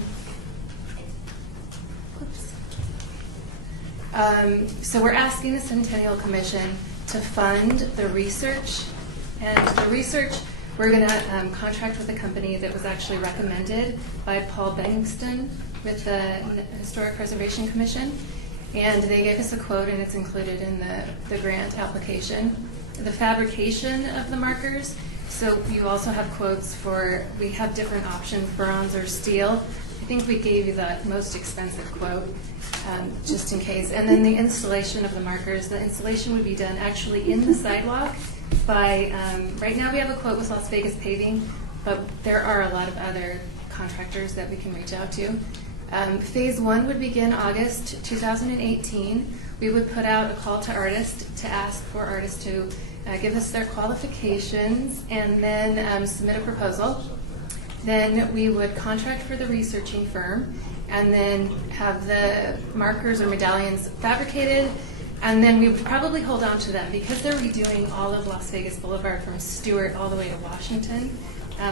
So we're asking the Centennial Commission to fund the research. And the research, we're going to contract with a company that was actually recommended by Paul Bengston with the Historic Preservation Commission. And they gave us a quote, and it's included in the grant application. The fabrication of the markers, so you also have quotes for, we have different options, bronze or steel. I think we gave you the most expensive quote, just in case. And then the installation of the markers, the installation would be done actually in the sidewalk by, right now we have a quote with Las Vegas Paving, but there are a lot of other contractors that we can reach out to. Phase 1 would begin August 2018. We would put out a call to artists to ask for artists to give us their qualifications and then submit a proposal. Then we would contract for the researching firm and then have the markers or medallions fabricated, and then we would probably hold on to them because they're redoing all of Las Vegas Boulevard from Stewart all the way to Washington.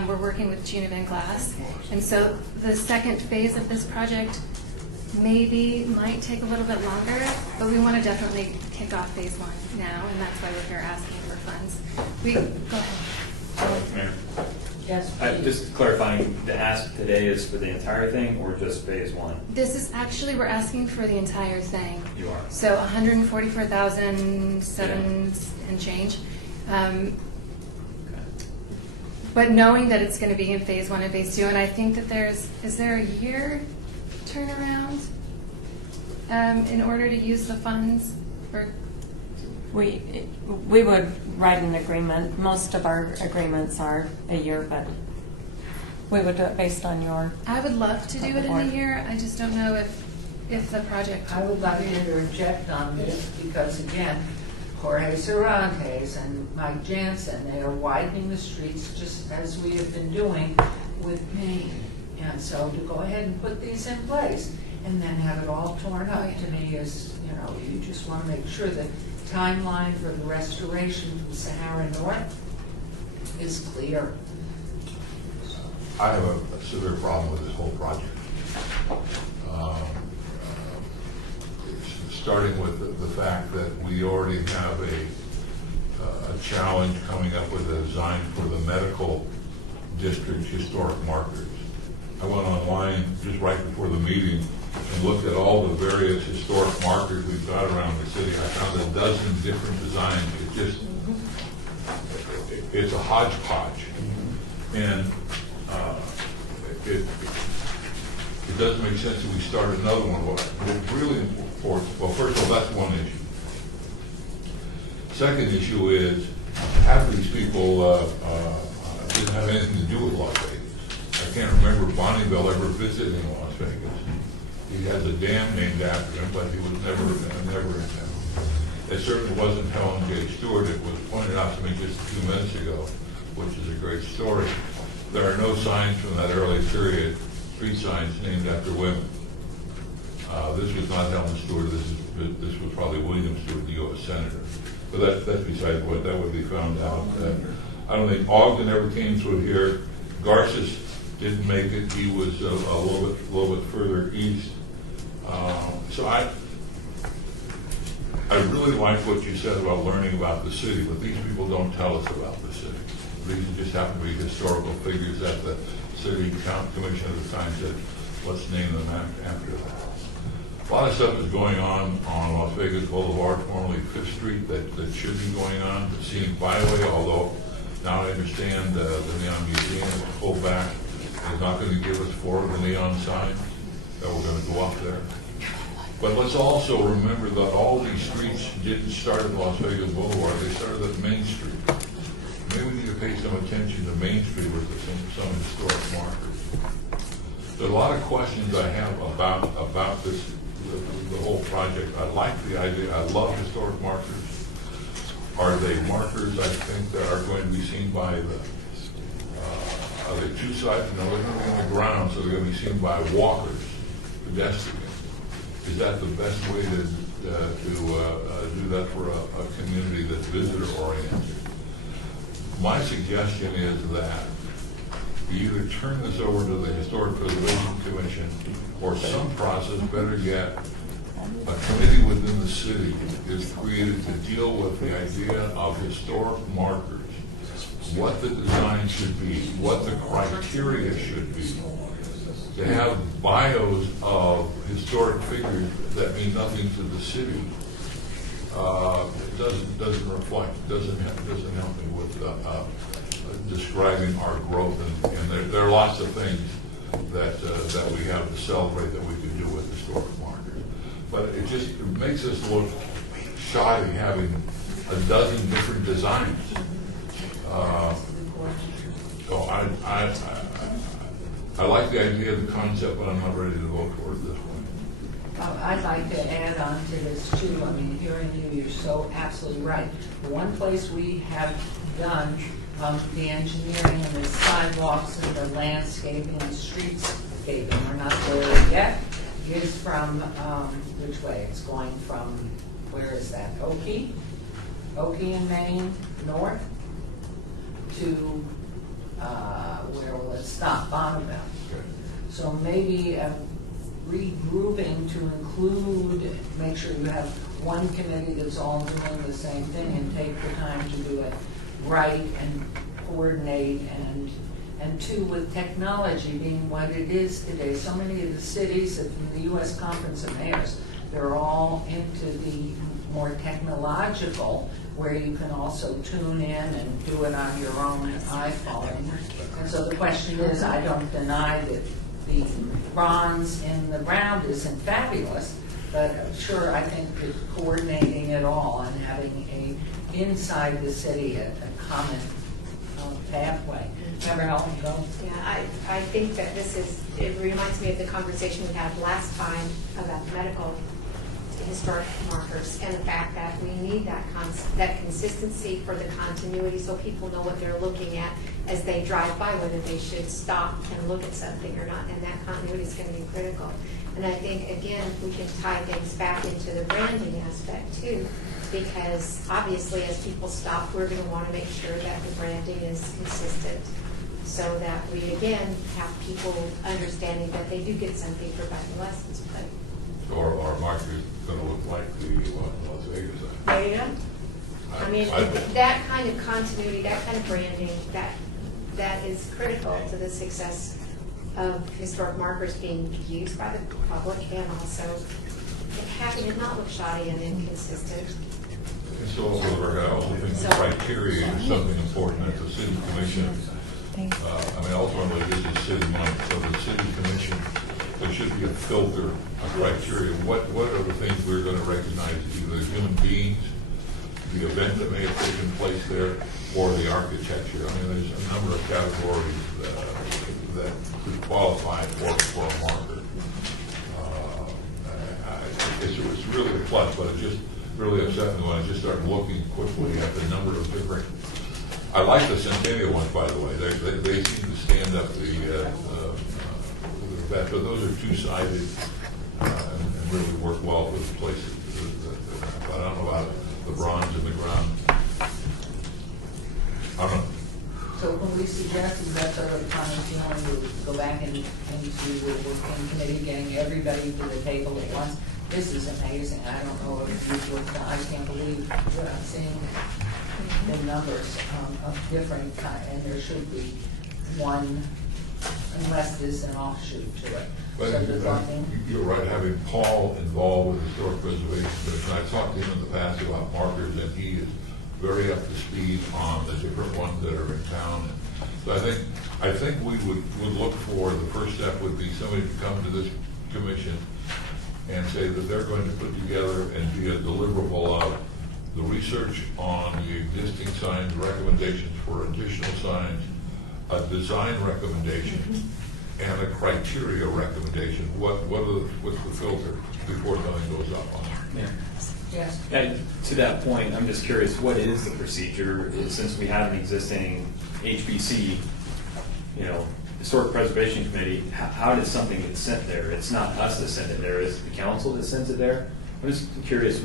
We're working with Gina Van Glass, and so the second phase of this project might take a little bit longer, but we want to definitely kick off phase 1 now, and that's why we're here asking for funds. Go ahead. Mayor. Yes. Just clarifying, the ask today is for the entire thing or just phase 1? This is actually, we're asking for the entire thing. You are. So 144,007 and change. But knowing that it's going to be in phase 1 and phase 2, and I think that is there a year turnaround in order to use the funds? Or We would write an agreement. Most of our agreements are a year, but we would do it based on your. I would love to do it in a year. I just don't know if the project. I would like to interject on this because, again, Jorge Cervantes and Mike Jansen, they are widening the streets just as we have been doing. with pain. And so to go ahead and put these in place and then have it all torn up, to me is, you just want to make sure the timeline for the restoration from Sahara North is clear. I have a severe problem with this whole project. Starting with the fact that we already have a challenge coming up with a design for the medical district historic markers. I went online just right before the meeting and looked at all the various historic markers we've got around the city. I found a dozen different designs. It's a hodgepodge. And it doesn't make sense that we start another one. What's really important, well, first of all, that's one issue. Second issue is half of these people didn't have anything to do with Las Vegas. I can't remember Bonneville ever visiting Las Vegas. He has a dam named after him, but he was never in town. It certainly wasn't Helen J. Stewart. It was pointed out to me just a few minutes ago, which is a great story. There are no signs from that early period, street signs named after women. This was not Helen Stewart. This was probably William Stewart, the U.S. Senator. But that's beside what that would be found out. I don't think Ogden ever came through here. Garces didn't make it. He was a little bit further east. So I really like what you said about learning about the city, but these people don't tell us about the city. These just happen to be historical figures that the city commission at the time said, let's name them after that. A lot of stuff is going on Las Vegas Boulevard, formerly 5th Street, that should be going on. The scenic byway, although now I understand the Neon Museum is pulled back. It's not going to give us 4 of the neon signs that we're going to go up there. But let's also remember that all these streets didn't start at Las Vegas Boulevard. They started at Main Street. Maybe we need to pay some attention to Main Street with some historic markers. There are a lot of questions I have about this, the whole project. I like the idea. I love historic markers. Are they markers, I think, that are going to be seen by the, are they two sides? No, they're going to be on the ground, so they're going to be seen by walkers, pedestrians. Is that the best way to do that for a community that's visitor-oriented? My suggestion is that you either turn this over to the Historic Preservation Commission or some process, better yet, a committee within the city is created to deal with the idea of historic markers, what the design should be, what the criteria should be. To have bios of historic figures that mean nothing to the city doesn't reflect, doesn't help me with describing our growth, and there are lots of things that we have to celebrate that we can do with historic markers. But it makes us look shoddy having a dozen different designs. So I like the idea of the concept, but I'm not ready to vote for it at this point. I'd like to add on to this too. I mean, hearing you, you're so absolutely right. The one place we have done the engineering and the sidewalks and the landscaping and streetscaping, we're not there yet, is from, which way? It's going from, where is that? Oakey in Maine, north to, where will it stop? Bonneville. So maybe regrouping to include, make sure you have one committee that's all doing the same thing and take the time to do it right and coordinate, and two, with technology being what it is today. So many of the cities in the U.S. Conference of Mayors, they're all into the more technological, where you can also tune in and do it on your own iPhone. And so the question is, I don't deny that the bronze in the ground isn't fabulous, but sure, I think that coordinating it all and having inside the city a common pathway. Remember how it goes? Yeah, I think that it reminds me of the conversation we had last time about the medical historic markers and the fact that we need that consistency for the continuity so people know what they're looking at as they drive by, whether they should stop and look at something or not, and that continuity is going to be critical. And I think, again, we can tie things back into the branding aspect too, because obviously as people stop, we're going to want to make sure that the branding is consistent so that we, again, have people understanding that they do get something for buying lessons. Or our market is going to look like the Las Vegas. There you go. I mean, that kind of continuity, that kind of branding, that is critical to the success of historic markers being used by the public and also having it not look shoddy and inconsistent. And so I also think the criteria is something important that the city commission, I mean, ultimately this is city money, so the city commission, there should be a filter, a criteria. What are the things we're going to recognize, either human beings, the event that may have taken place there, or the architecture? I mean, there's a number of categories that could qualify for a marker. It's really a plus, but it just really upset me when I just started looking quickly at the number of different. I like the Centennial ones, by the way. They seem to stand up the best, but those are two-sided and really work well for the places. I don't know about the bronze in the ground. I don't know. So when we suggested that sort of time, to go back and do the working committee, getting everybody to the table at once, this is amazing. I don't know if you've looked, I can't believe what I'm seeing the numbers of different kind, and there should be one, unless there's an offshoot to it. But you're right, having Paul involved with the Historic Preservation Commission. I talked to him in the past about markers, and he is very up to speed on the different ones that are in town. So I think we would look for, the first step would be somebody to come to this commission and say that they're going to put together and be a deliverable of the research on the existing signs, recommendations for additional signs, a design recommendation, and a criteria recommendation. What's the filter before something goes up on it? Yeah. Yes. And to that point, I'm just curious, what is the procedure? Since we have an existing HBC, Historic Preservation Committee, how does something get sent there? It's not us that send it there, it's the council that sends it there. I'm just curious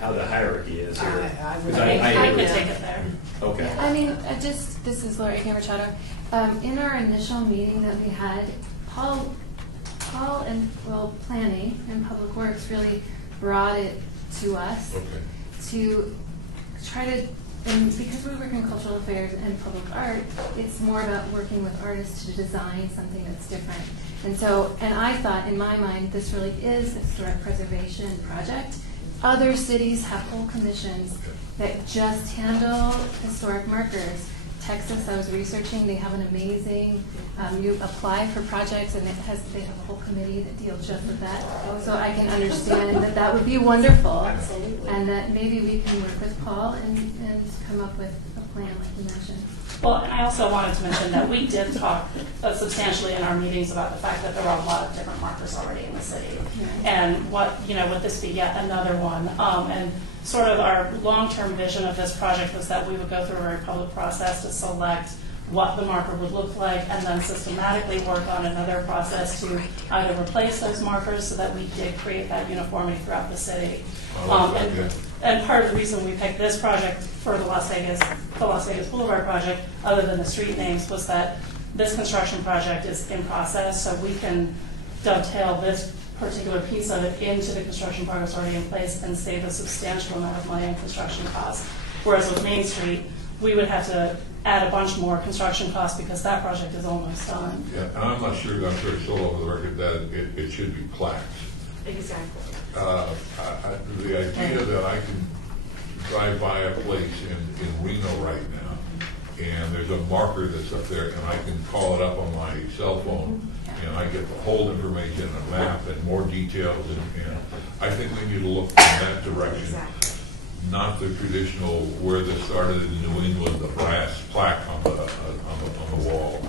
how the hierarchy is here. I would take it there. Okay. I mean, this is Lori Camerchado. In our initial meeting that we had, Paul and planning and public works really brought it to us to try to, and because we work in cultural affairs and public art, it's more about working with artists to design something that's different. And I thought, in my mind, this really is a historic preservation project. Other cities have whole commissions that just handle historic markers. Texas, I was researching, they have an amazing, you apply for projects and they have a whole committee that deals just with that. So I can understand that would be wonderful. Absolutely. And that maybe we can work with Paul and come up with a plan like you mentioned. Well, and I also wanted to mention that we did talk substantially in our meetings about the fact that there are a lot of different markers already in the city. And would this be yet another one? And sort of our long-term vision of this project was that we would go through a very public process to select what the marker would look like and then systematically work on another process to either replace those markers so that we did create that uniformity throughout the city. And part of the reason we picked this project for the Las Vegas Boulevard project, other than the street names, was that this construction project is in process, so we can dovetail this particular piece of it into the construction progress already in place and save a substantial amount of money on construction costs. Whereas with Main Street, we would have to add a bunch more construction costs because that project is almost done. Yeah, and I'm not sure, I'm sure it's all over the record that it should be plaques. Exactly. The idea that I can drive by a place in Reno right now, and there's a marker that's up there, and I can call it up on my cell phone, and I get the whole information, a map, and more details, and I think we need to look in that direction. Exactly. Not the traditional where this started in New England, the brass plaque on the wall.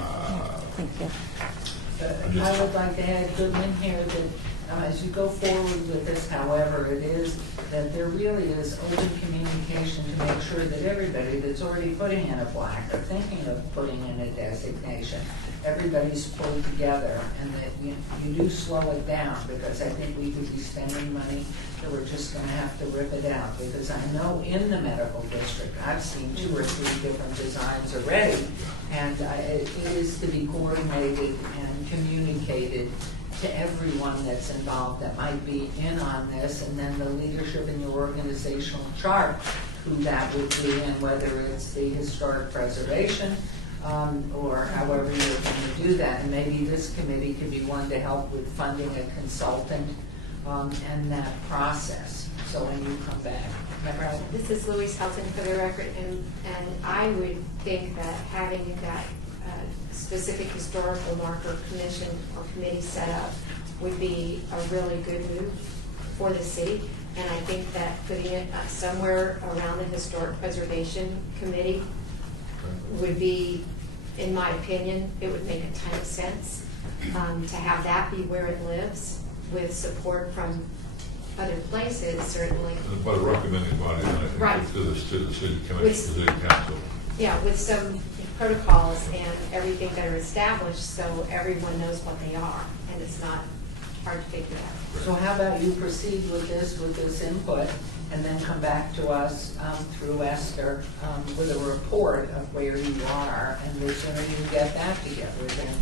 I would like to add Goodman here that as you go forward with this, however, it is that there really is open communication to make sure that everybody that's already putting in a plaque or thinking of putting in a designation, everybody's pulled together, and that you do slow it down, because I think we could be spending money that we're just going to have to rip it out. Because I know in the medical district, I've seen 2 or 3 different designs already, and it is to be coordinated and communicated to everyone that's involved that might be in on this, and then the leadership in your organizational chart, who that would be, and whether it's the historic preservation, or however you're going to do that. And maybe this committee could be one to help with funding a consultant and that process. So when you come back. Right. This is Louise Helton for the record, and I would think that having that specific historical marker commission or committee set up would be a really good move for the city. And I think that putting it somewhere around the historic preservation committee would be, in my opinion, it would make a ton of sense to have that be where it lives, with support from other places, certainly. By the recommending body, I think, right. to the city commission, to the city council. Yeah, with some protocols and everything that are established, so everyone knows what they are, and it's not hard to figure out. So how about you proceed with this input, and then come back to us through Esther with a report of where you are, and the sooner you get that together, then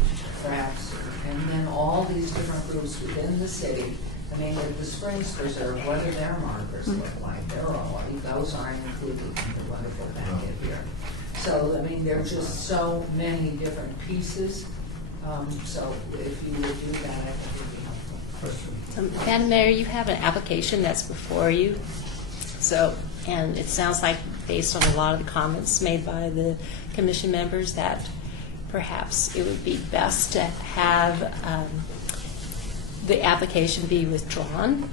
perhaps, and then all these different groups within the city. I mean, the Springs Preserve, what do their markers look like? They're all, those aren't included in the wonderful packet here. So, I mean, there are just so many different pieces. So if you would do that, I think it would be helpful. Madam Mayor, you have an application that's before you. So, and it sounds like, based on a lot of the comments made by the commission members, that perhaps it would be best to have the application be withdrawn,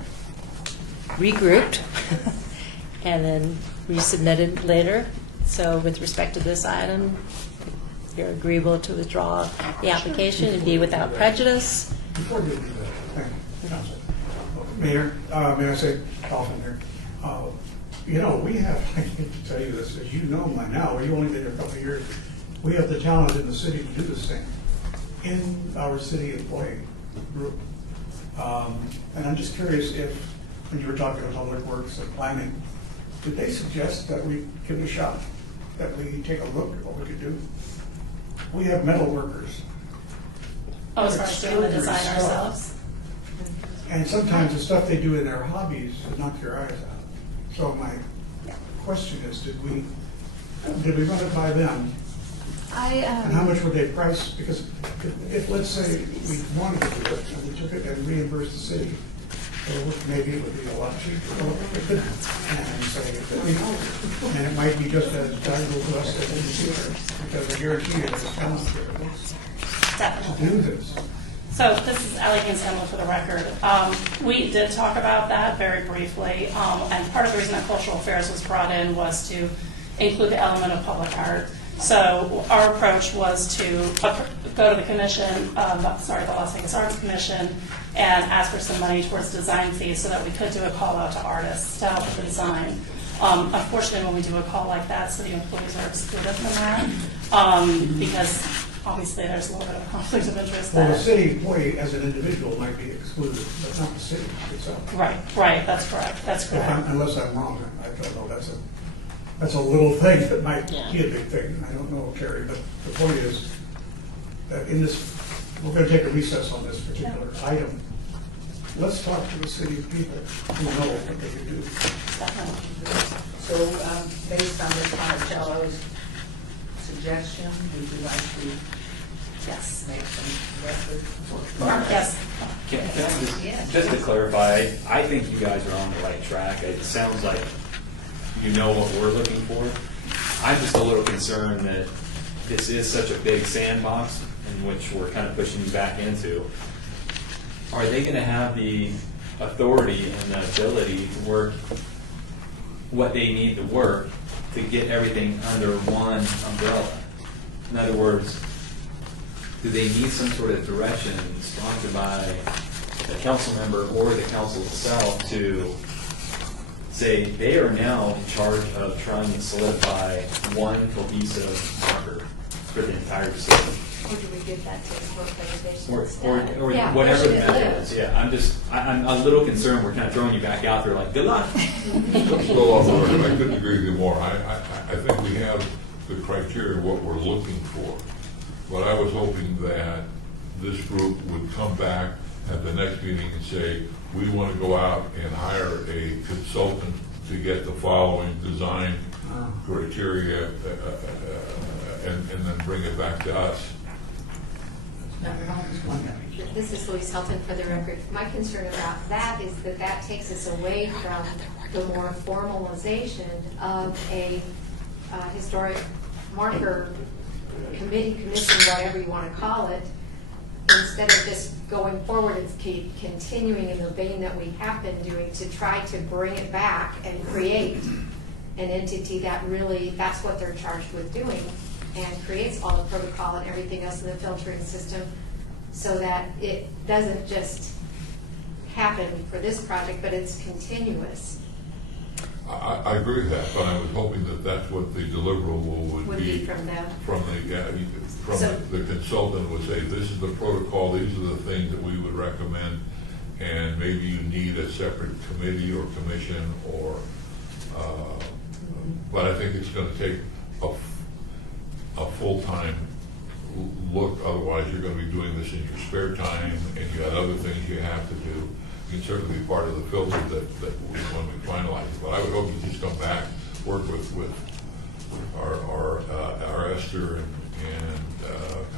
regrouped, and then resubmitted later. So with respect to this item, you're agreeable to withdraw the application and be without prejudice? Before you do that, thank you, Council. Mayor, may I say, Kaufman here, we have, I hate to tell you this, as you know by now, you only been here a couple of years, we have the talent in the city to do this thing in our city employee group. And I'm just curious if, when you were talking about public works and planning, did they suggest that we give it a shot, that we take a look at what we could do? We have metal workers. Oh, as far as doing the design ourselves? And sometimes the stuff they do in their hobbies will knock your eyes out. So my question is, did we run it by them? And how much would they price? Because if let's say we wanted to do it and we took it and reimbursed the city, maybe it would be a lot cheaper. Well, it could, and say it could be, and it might be just as valuable to us as in the future, because I guarantee you there's talent there to do this. So this is Ally Kinsella for the record. We did talk about that very briefly, and part of the reason that Cultural Affairs was brought in was to include the element of public art. So our approach was to go to the commission, the Las Vegas Arts Commission, and ask for some money towards design fees so that we could do a call out to artists to help with the design. Unfortunately, when we do a call like that, city employees are excluded from that because obviously there's a little bit of conflict of interest there. Well, the city employee as an individual might be excluded, but not the city itself. Right, that's correct. That's correct. Unless I'm wrong, I don't know, that's a little thing that might be a big thing. I don't know, Terry, but the point is that in this, we're going to take a recess on this particular item. Let's talk to the city people who know what they can do. So based on Ms. Monticello's suggestion, would you like to make some record? Yes. Can I just to clarify, I think you guys are on the right track. It sounds like you know what we're looking for. I'm just a little concerned that this is such a big sandbox in which we're kind of pushing you back into. Are they going to have the authority and the ability to work what they need to work to get everything under one umbrella? In other words, do they need some sort of direction sponsored by the council member or the council itself to say they are now in charge of trying to solidify one cohesive marker for the entire city. Or do we give that to historic preservation Or instead? whatever Yeah, where the should it method live? is. Yeah, I'm a little concerned. We're kind of throwing you back out there like, good luck. Still off the record, I couldn't agree with you more. I think we have the criteria, what we're looking for. But I was hoping that this group would come back at the next meeting and say, we want to go out and hire a consultant to get the following design criteria and then bring it back to us. This is Louise Helton for the record. My concern about that is that that takes us away from the more formalization of a historic marker committee, commission, whatever you want to call it. Instead of just going forward, it's continuing in the vein that we have been doing to try to bring it back and create an entity that really, that's what they're charged with doing, and creates all the protocol and everything else in the filtering system so that it doesn't just happen for this project, but it's continuous. I agree with that, but I was hoping that that's what the deliverable would be from them. From the consultant would say, this is the protocol, these are the things that we would recommend, and maybe you need a separate committee or commission or, but I think it's going to take a full-time look, otherwise you're going to be doing this in your spare time, and you got other things you have to do. You can certainly be part of the filter that when we finalize it. But I would hope you just come back, work with our Esther, and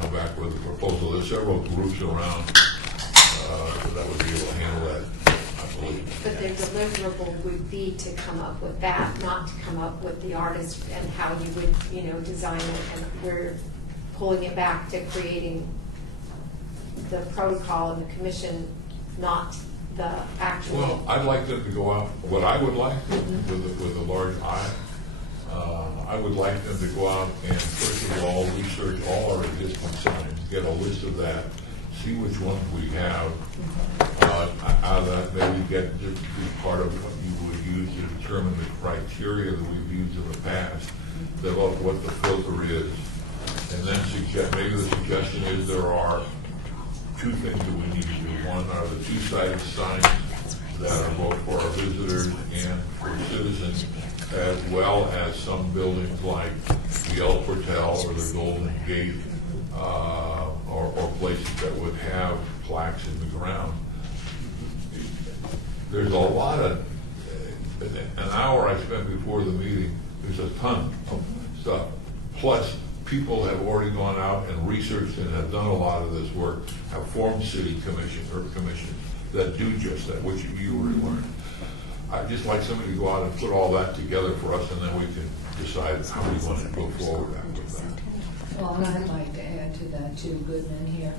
come back with a proposal. There's several groups around that would be able to handle that, I believe. But the deliverable would be to come up with that, not to come up with the artist and how you would, design it. And we're pulling it back to creating the protocol and the commission, not the actual. Well, I'd like them to go out, what I would like, with a large I would like them to go out and first of all, research all our existing signs, get a list of that, see which ones we have. Out of that, maybe get to be part of what you would use to determine the criteria that we've used in the past, develop what the filter is, and then maybe the suggestion is there are two things that we need to do. One are the two-sided signs that are both for our visitors and for citizens, as well as some buildings like the El Portal or the Golden Gate, or places that would have plaques in the ground. There's a lot of, an hour I spent before the meeting, there's a ton of stuff. Plus, people have already gone out and researched and have done a lot of this work, have formed city commissions that do just that, which you already learned. I'd just like somebody to go out and put all that together for us, and then we can decide how we want to go forward after that. Well, I'd like to add to that too, Goodman here,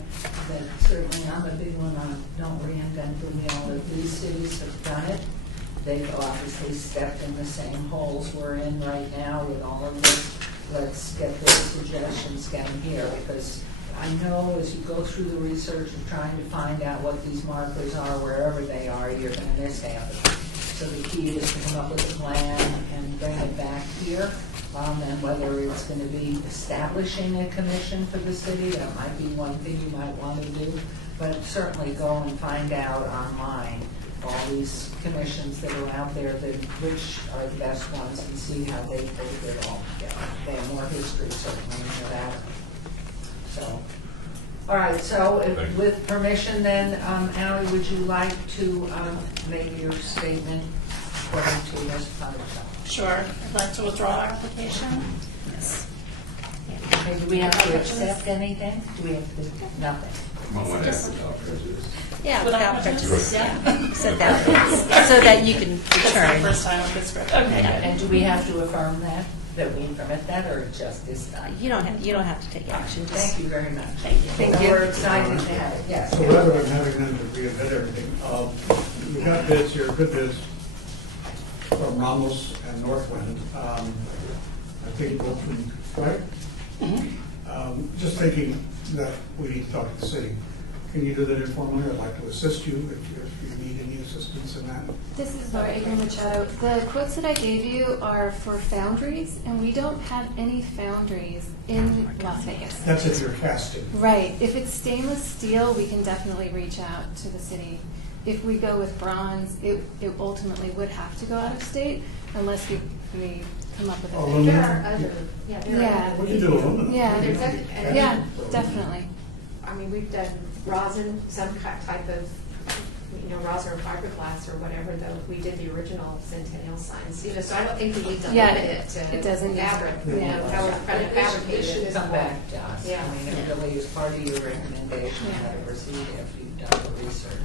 that certainly I'm a big one on don't reinvent the wheel. If these cities have done it, they've obviously stepped in the same holes we're in right now with all of this. Let's get those suggestions down here, because I know as you go through the research of trying to find out what these markers are, wherever they are, you're going to miss half of it. So the key is to come up with a plan and bring it back here. And whether it's going to be establishing a commission for the city, that might be one thing you might want to do. But certainly go and find out online all these commissions that are out there, which are the best ones, and see how they put it all together. They have more history certainly than that. So, all right. So, with permission, then, Ally, would you like to make your statement according to Mr. Thunderstone? Sure. I'd like to withdraw our application. Yes. Okay, do we have to accept anything? Do we have to do nothing? Yeah, without prejudice. Yeah. So that you can That's the return. first time with this group. Okay. And do we have to affirm that we permit that, or just this time? You don't have to take action. Just Thank you very much. Thank you. We're excited to have it, yes. So rather than having them to reinvent everything, we got bids here, good bids from Ramos and Northwind. I think both from, right? Just thinking that we need to talk to the city. can you do that informally? I'd like to assist you if you need any assistance in that. This is Laura Ingram Machado. The quotes that I gave you are for foundries, and we don't have any foundries in Las Vegas. That's if you're casting. Right. If it's stainless steel, we can definitely reach out to the city. If we go with bronze, it ultimately would have to go out of state unless we come up with a Aluminum? There are other, there are other. We can do aluminum. Yeah. There's other- and- Yeah, definitely. I mean, we've done rosin, some type of, rosin or fiberglass or whatever, though we did the original Centennial signs. So I don't think we need to Yeah, limit it to it doesn't. fabric, how we're trying to fabricate This it. should come back to us. Yeah. I mean, it really is part of your recommendation how to proceed if you've done the research.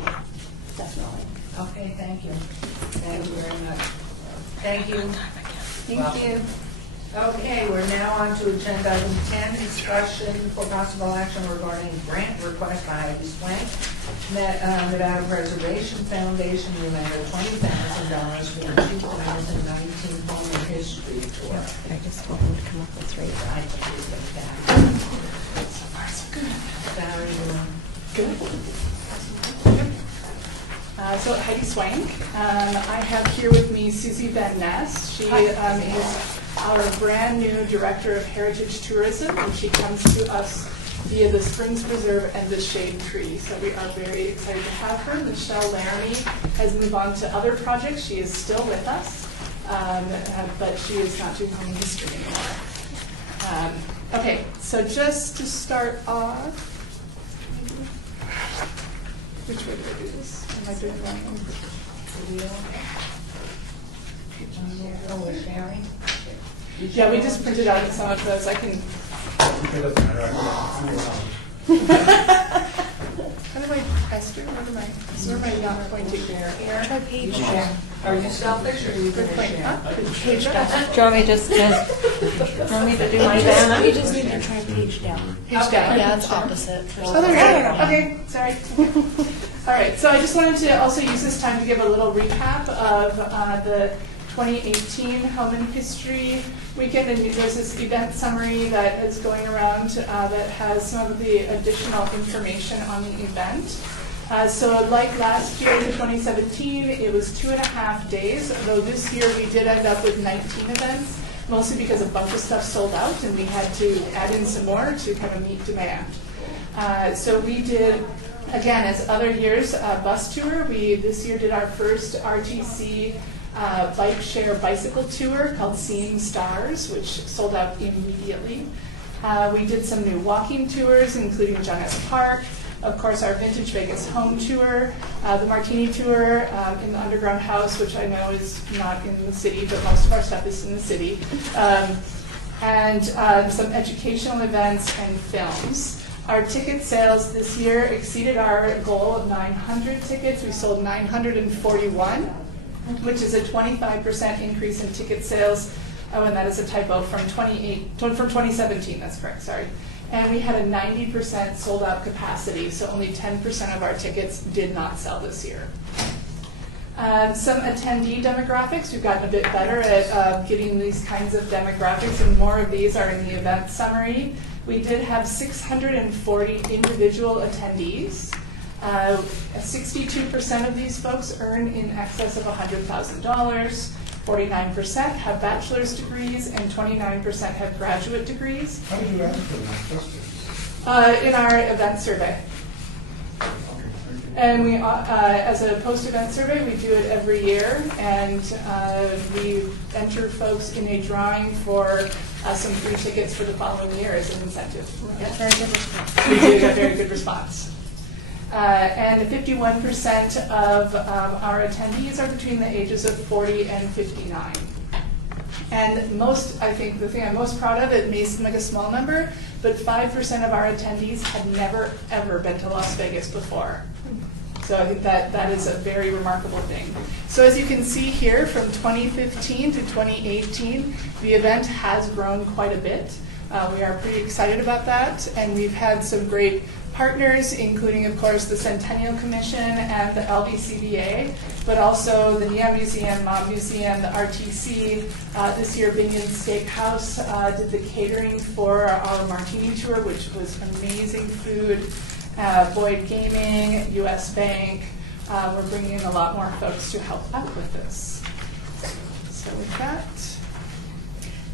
Definitely. Okay, thank you. Thank you very much. Thank you. Thank you. Okay, we're now on to agenda item 10, discussion for possible action regarding grant request by Heidi Swank, Nevada Preservation Foundation, in the amount of $20,000 for the 2019 Home and History Tour. I just want them to come up with 3. I think we get that. Valerie, you want- So Heidi Swank. I have here with me Susie Van Nest. She is our brand new Director of Heritage Tourism, and she comes to us via the Springs Preserve and the Shade Tree. So we are very excited to have her. Michelle Laramie has moved on to other projects. She is still with us, but she is not doing home history anymore. Okay, so just to start off, which way do I do this? Am I doing the wrong one? Oh, we're sharing? Yeah, we just printed out some of those. I can. It doesn't matter. I'm around. How do I press it? Where am I not pointing there? You share. Are you selfish or are you going to Point share? up. Page down. Do you want me just to, want me to do my down? You just need to try page down. Page down. Yeah, it's opposite. Oh, there we go. Okay, sorry. All right, so I just wanted to also use this time to give a little recap of the 2018 Home and History Weekend. And there's this event summary that is going around that has some of the additional information on the event. So like last year in 2017, it was 2.5 days, though this year we did end up with 19 events, mostly because a bunch of stuff sold out and we had to add in some more to kind of meet demand. So we did, again, as other years, a bus tour. We this year did our first RTC bike share bicycle tour called Seeing Stars, which sold out immediately. We did some new walking tours, including John S. Park. Of course, our Vintage Vegas home tour, the Martini tour in the Underground House, which I know is not in the city, but most of our stuff is in the city. And some educational events and films. Our ticket sales this year exceeded our goal of 900 tickets. We sold 941, which is a 25% increase in ticket sales. Oh, and that is a typo from 2017, that's correct, sorry. And we had a 90% sold out capacity, so only 10% of our tickets did not sell this year. Some attendee demographics. We've gotten a bit better at getting these kinds of demographics, and more of these are in the event summary. We did have 640 individual attendees. 62% of these folks earn in excess of $100,000. 49% have bachelor's degrees, and 29% have graduate degrees. How did you ask for that question? In our event survey. And we, as a post-event survey, we do it every year, and we enter folks in a drawing for some free tickets for the following year as an incentive. Very good response. We do get very good response. And 51% of our attendees are between the ages of 40 and 59. And most, I think, the thing I'm most proud of, it may seem like a small number, but 5% of our attendees had never, ever been to Las Vegas before. So I think that is a very remarkable thing. So as you can see here, from 2015 to 2018, the event has grown quite a bit. We are pretty excited about that, and we've had some great partners, including, of course, the Centennial Commission and the LVCVA, but also the Nia Museum, Mom Museum, the RTC. This year, Binion Steakhouse did the catering for our Martini tour, which was amazing food. Boyd Gaming, US Bank. We're bringing in a lot more folks to help out with this. So with that.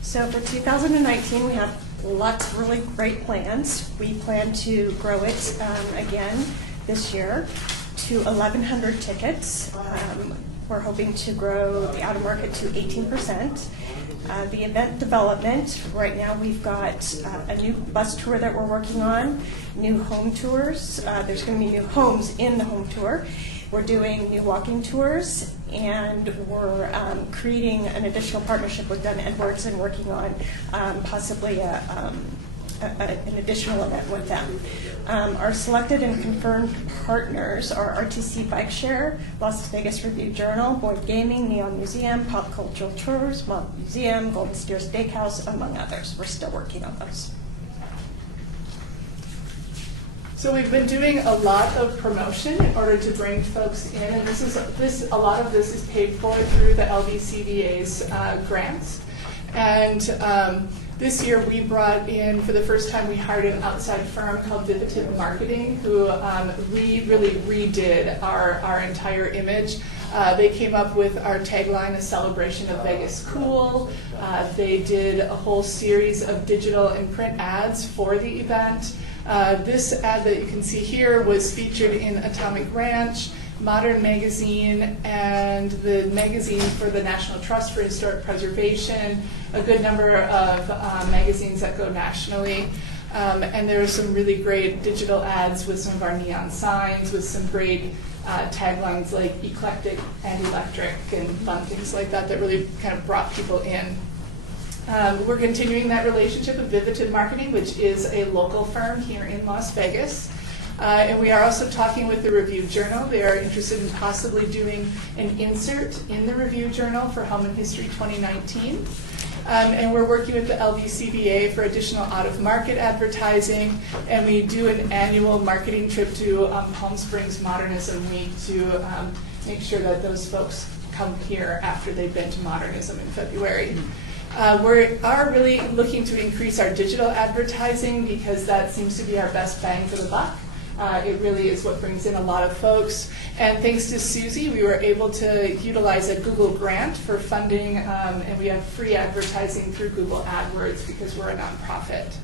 So for 2019, we have lots of really great plans. We plan to grow it again this year to 1,100 tickets. We're hoping to grow the out-of-market to 18%. The event development, right now we've got a new bus tour that we're working on, new home tours. There's going to be new homes in the home tour. We're doing new walking tours, and we're creating an additional partnership with Dunn Edwards and working on possibly an additional event with them. Our selected and confirmed partners are RTC Bike Share, Las Vegas Review Journal, Boyd Gaming, Neon Museum, Pop Cultural Tours, Mont Museum, Golden Steer Steakhouse, among others. We're still working on those. So we've been doing a lot of promotion in order to bring folks in, and a lot of this is paid for through the LVCVA's grants. And this year we brought in, for the first time, we hired an outside firm called Vivitive Marketing, who really redid our entire image. They came up with our tagline, A Celebration of Vegas Cool. They did a whole series of digital and print ads for the event. This ad that you can see here was featured in Atomic Ranch, Modern Magazine, and the magazine for the National Trust for Historic Preservation, a good number of magazines that go nationally. And there are some really great digital ads with some of our neon signs, with some great taglines like eclectic and electric and fun things like that that really kind of brought people in. We're continuing that relationship with Vivitive Marketing, which is a local firm here in Las Vegas. And we are also talking with the Review Journal. They are interested in possibly doing an insert in the Review Journal for Home and History 2019. And we're working with the LVCVA for additional out-of-market advertising. And we do an annual marketing trip to Palm Springs Modernism Week to make sure that those folks come here after they've been to Modernism in February. We are really looking to increase our digital advertising because that seems to be our best bang for the buck. It really is what brings in a lot of folks. And thanks to Susie, we were able to utilize a Google grant for funding, and we have free advertising through Google AdWords because we're a nonprofit.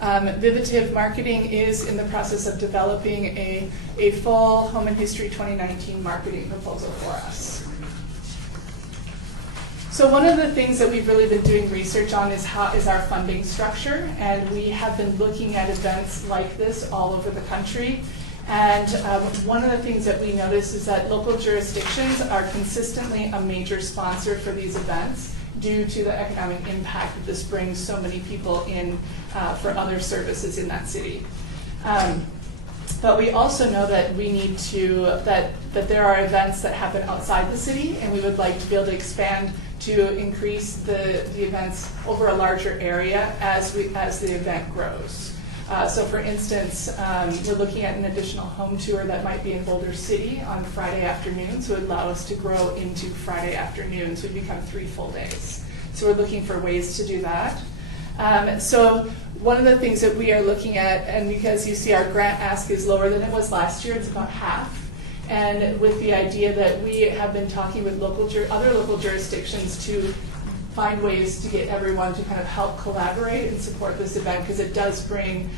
Vivitive Marketing is in the process of developing a full Home and History 2019 marketing proposal for us. So one of the things that we've really been doing research on is our funding structure, and we have been looking at events like this all over the country. And one of the things that we notice is that local jurisdictions are consistently a major sponsor for these events due to the economic impact that this brings so many people in for other services in that city. But we also know that we need to, that there are events that happen outside the city, and we would like to be able to expand to increase the events over a larger area as the event grows. So for instance, we're looking at an additional home tour that might be in Boulder City on Friday afternoons, so it would allow us to grow into Friday afternoons, so it would become 3 full days. So we're looking for ways to do that. So one of the things that we are looking at, and because you see our grant ask is lower than it was last year, it's about half. And with the idea that we have been talking with other local jurisdictions to find ways to get everyone to kind of help collaborate and support this event, because it does bring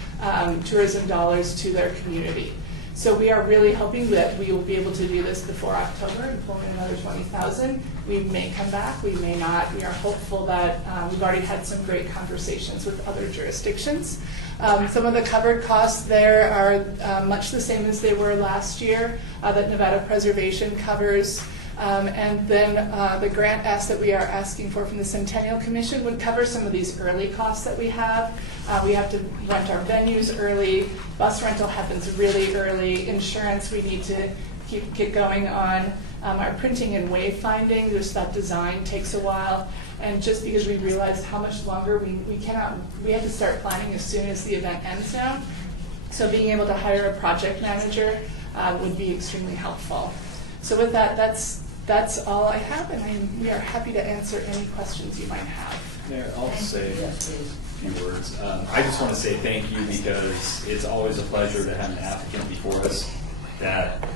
tourism dollars to their community. So we are really hoping that we will be able to do this before October and pull in another 20,000. We may come back, we may not. We are hopeful that we've already had some great conversations with other jurisdictions. Some of the covered costs there are much the same as they were last year, that Nevada Preservation covers. And then the grant ask that we are asking for from the Centennial Commission would cover some of these early costs that we have. We have to rent our venues early. Bus rental happens really early. Insurance we need to get going on. Our printing and wayfinding, just that design takes a while. And just because we realized how much longer we have to start planning as soon as the event ends now. So being able to hire a project manager would be extremely helpful. So with that, that's all I have, and we are happy to answer any questions you might have. Mayor, I'll say, few words. I just want to say thank you because it's always a pleasure to have an applicant before us that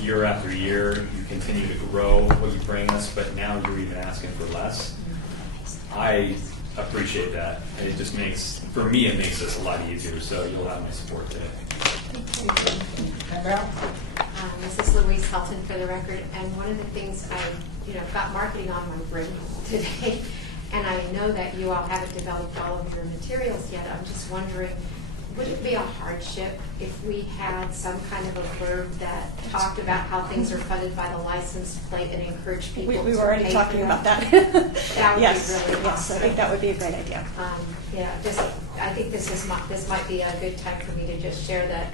year after year you continue to grow what you bring us, but now you're even asking for less. I appreciate that. It just makes, for me, it makes this a lot easier, so you'll have my support today. This is Louise Helton for the record, and one of the things I, got marketing on my brain today, and I know that you all haven't developed all of your materials yet. I'm just wondering, would it be a hardship if we had some kind of a blurb that talked about how things are funded by the license plate and encourage people to pay? We were already talking about that. That would be really yes, awesome. I think that would be a great idea. I think this might be a good time for me to just share that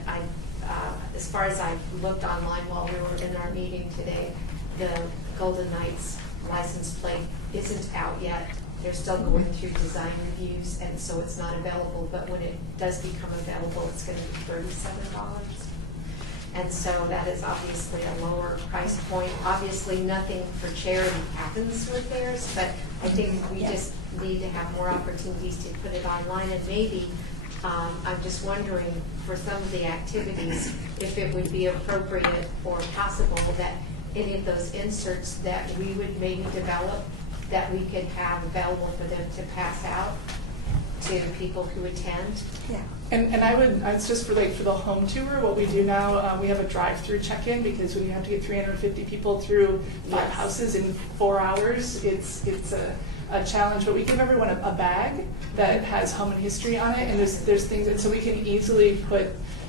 as far as I looked online while we were in our meeting today, the Golden Knights license plate isn't out yet. They're still going through design reviews, and so it's not available, but when it does become available, it's going to be $37. And so that is obviously a lower price point. Obviously, nothing for charity happens with theirs, but I think we just need to have more opportunities to put it online, and maybe I'm just wondering for some of the activities if it would be appropriate or possible that any of those inserts that we would maybe develop that we could have available for them to pass out to people who attend. Yeah. And it's just for the home tour, what we do now, we have a drive-through check-in because when you have to get 350 people through 5 houses in 4 hours, it's a challenge, but we give everyone a bag that has home and history on it, and there's things, and so we can easily put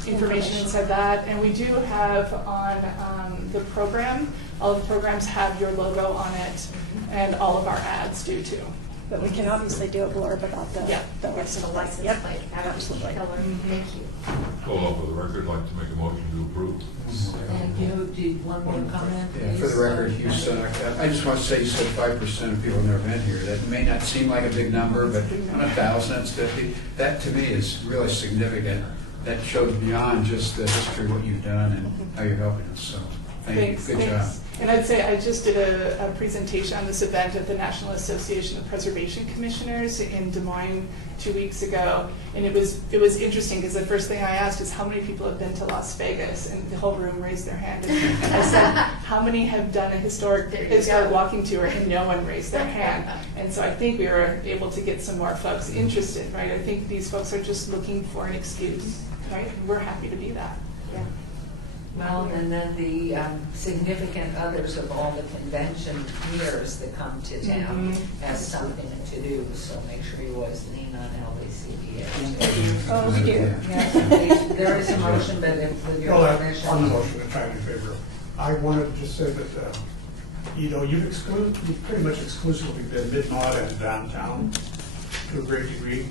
information inside that. And we do have on the program, all of the programs have your logo on it, and all of our ads do too. But we can obviously do a blurb about the license plate. Yep, absolutely. Thank you. Call off for the record, I'd like to make a motion to approve. Thank you. Did one more comment, Yeah, please? for the record, Hugh Sunak. I just want to say you said 5% of people have never been here. That may not seem like a big number, but on 1,000, that's 50. That to me is really significant. That shows beyond just the history of what you've done and how you're helping us. So thank you. Good job. And I'd say I just did a presentation on this event at the National Association of Preservation Commissioners in Des Moines 2 weeks ago, and it was interesting because the first thing I asked is how many people have been to Las Vegas, and the whole room raised their hand. And I said, how many have done a historic walking tour, and no one raised their hand. And so I think we were able to get some more folks interested, right? I think these folks are just looking for an excuse, right? And we're happy to be that. Yeah. Well, and then the significant others of all the convention peers that come to town has something to do, so make sure you always lean on LACBA. Oh, we do. Yes, there is a motion, but with your permission. On the motion, I'm trying to favor of. I wanted to just say that, you've pretty much exclusively been mid-mod and downtown to a great degree.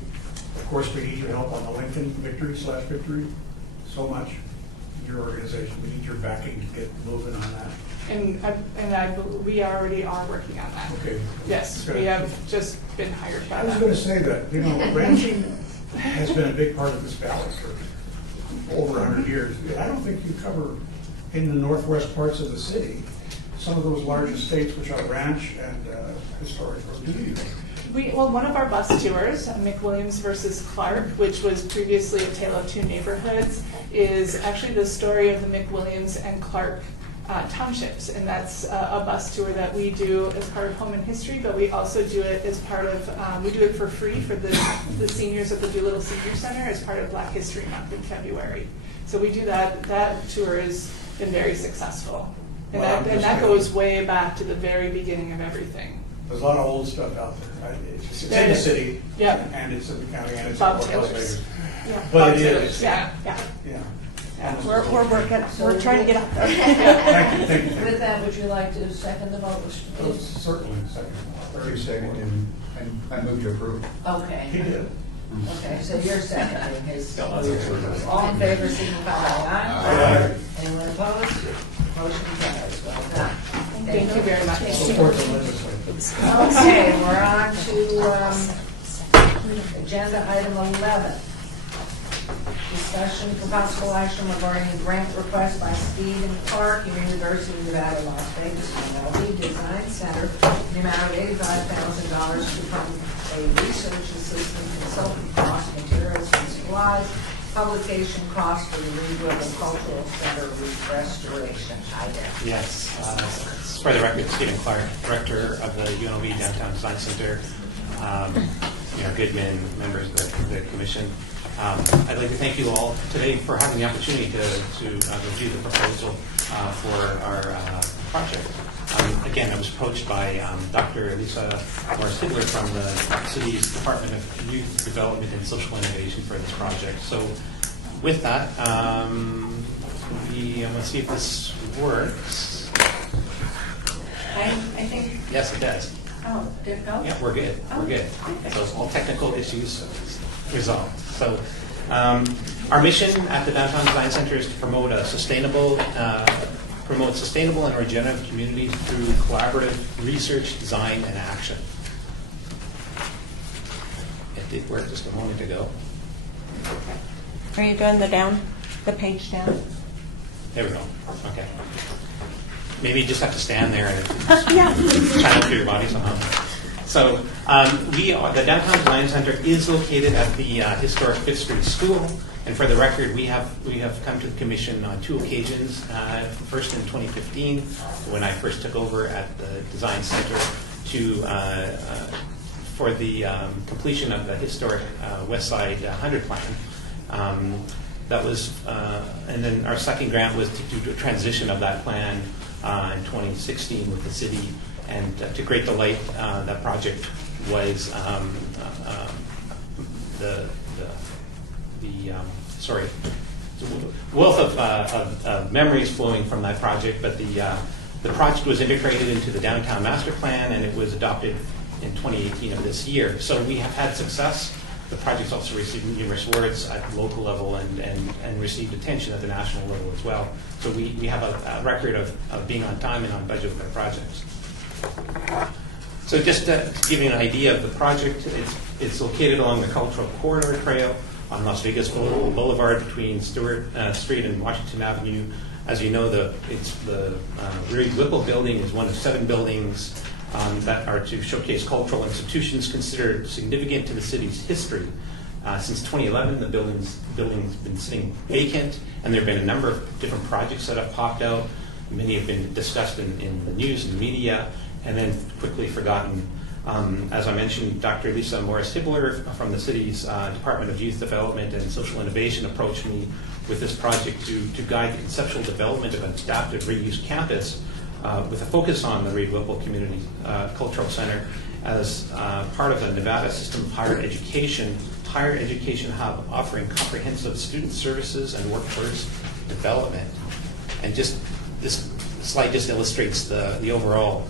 Of course, we need your help on the Lincoln victory so much. Your organization, we need your backing to get moving on that. And we already are working on that. Okay. Yes, we have just been hired by I was them. going to say that, ranching has been a big part of this valley for over 100 years. I don't think you cover in the northwest parts of the city some of those large estates which are ranch and historic, or do you? One of our bus tours, McWilliams versus Clark, which was previously A Tale of Two Neighborhoods, is actually the story of the McWilliams and Clark townships, and that's a bus tour that we do as part of Home and History, but we also do it as part of, we do it for free for the seniors at the Doolittle Senior Center as part of Black History Month in February. So we do that. That tour has been very successful, and that goes way back to the very beginning of everything. There's a lot of old stuff out there. It's in the city, and it's in the county, and it's in Las Vegas. But it is. Yeah. We're working. We're trying to get out there. Thank you. With that, would you like to second the motion? Certainly, second. 30-second, and I move to approve. Okay. He did. Okay, so you're seconding his. All in favor, signify by Aye. Anyone opposed? Motion carries. Well done. Thank you very much. Support the legislature. Okay, we're on to agenda item 11. discussion for possible action regarding a grant request by Stephen Clark, University of Nevada, Las Vegas, MLB Design Center, in the amount of $85,000 to fund a research assistant consultant cost, materials and supplies, publication cost for the Reed River Cultural Center restoration. Hi there. Yes. For the record, Stephen Clark, Director of the UNLV Downtown Design Center. Goodman, members of the commission. I'd like to thank you all today for having the opportunity to review the proposal for our project. Again, I was approached by Dr. Lisa Morris-Hidler from the city's Department of Youth Development and Social Innovation for this project. So with that, I'm going to see if this works. I think. Yes, it does. Oh, did it go? Yeah, we're good. We're good. So all technical issues resolved. So our mission at the Downtown Design Center is to promote sustainable and regenerative communities through collaborative research, design, and action. It did work just a moment ago. Are you doing the page down? There we go. Okay. Maybe you just have to stand there and Yeah. channel through your body somehow. So the Downtown Design Center is located at the historic Fifth Street School. And for the record, we have come to the commission on 2 occasions. First in 2015, when I first took over at the Design Center for the completion of the historic West Side 100 plan. That was, and then our second grant was to do a transition of that plan in 2016 with the city, and to great delight, that project was wealth of memories flowing from that project. But the project was integrated into the downtown master plan, and it was adopted in 2018 of this year. So we have had success. The project's also received numerous awards at the local level and received attention at the national level as well. So we have a record of being on time and on budget with our projects. So just to give you an idea of the project, it's located along the Cultural Corridor Trail on Las Vegas Boulevard between Stewart Street and Washington Avenue. As you know, the Reed Whipple building is one of 7 buildings that are to showcase cultural institutions considered significant to the city's history. Since 2011, the building's been sitting vacant, and there have been a number of different projects that have popped out. Many have been discussed in the news and the media, and then quickly forgotten. As I mentioned, Dr. Lisa Morris-Hidler from the city's Department of Youth Development and Social Innovation approached me with this project to guide the conceptual development of an adaptive reuse campus with a focus on the Reed Whipple Community Cultural Center as part of the Nevada system of higher education hub offering comprehensive student services and workforce development. And just this slide just illustrates the overall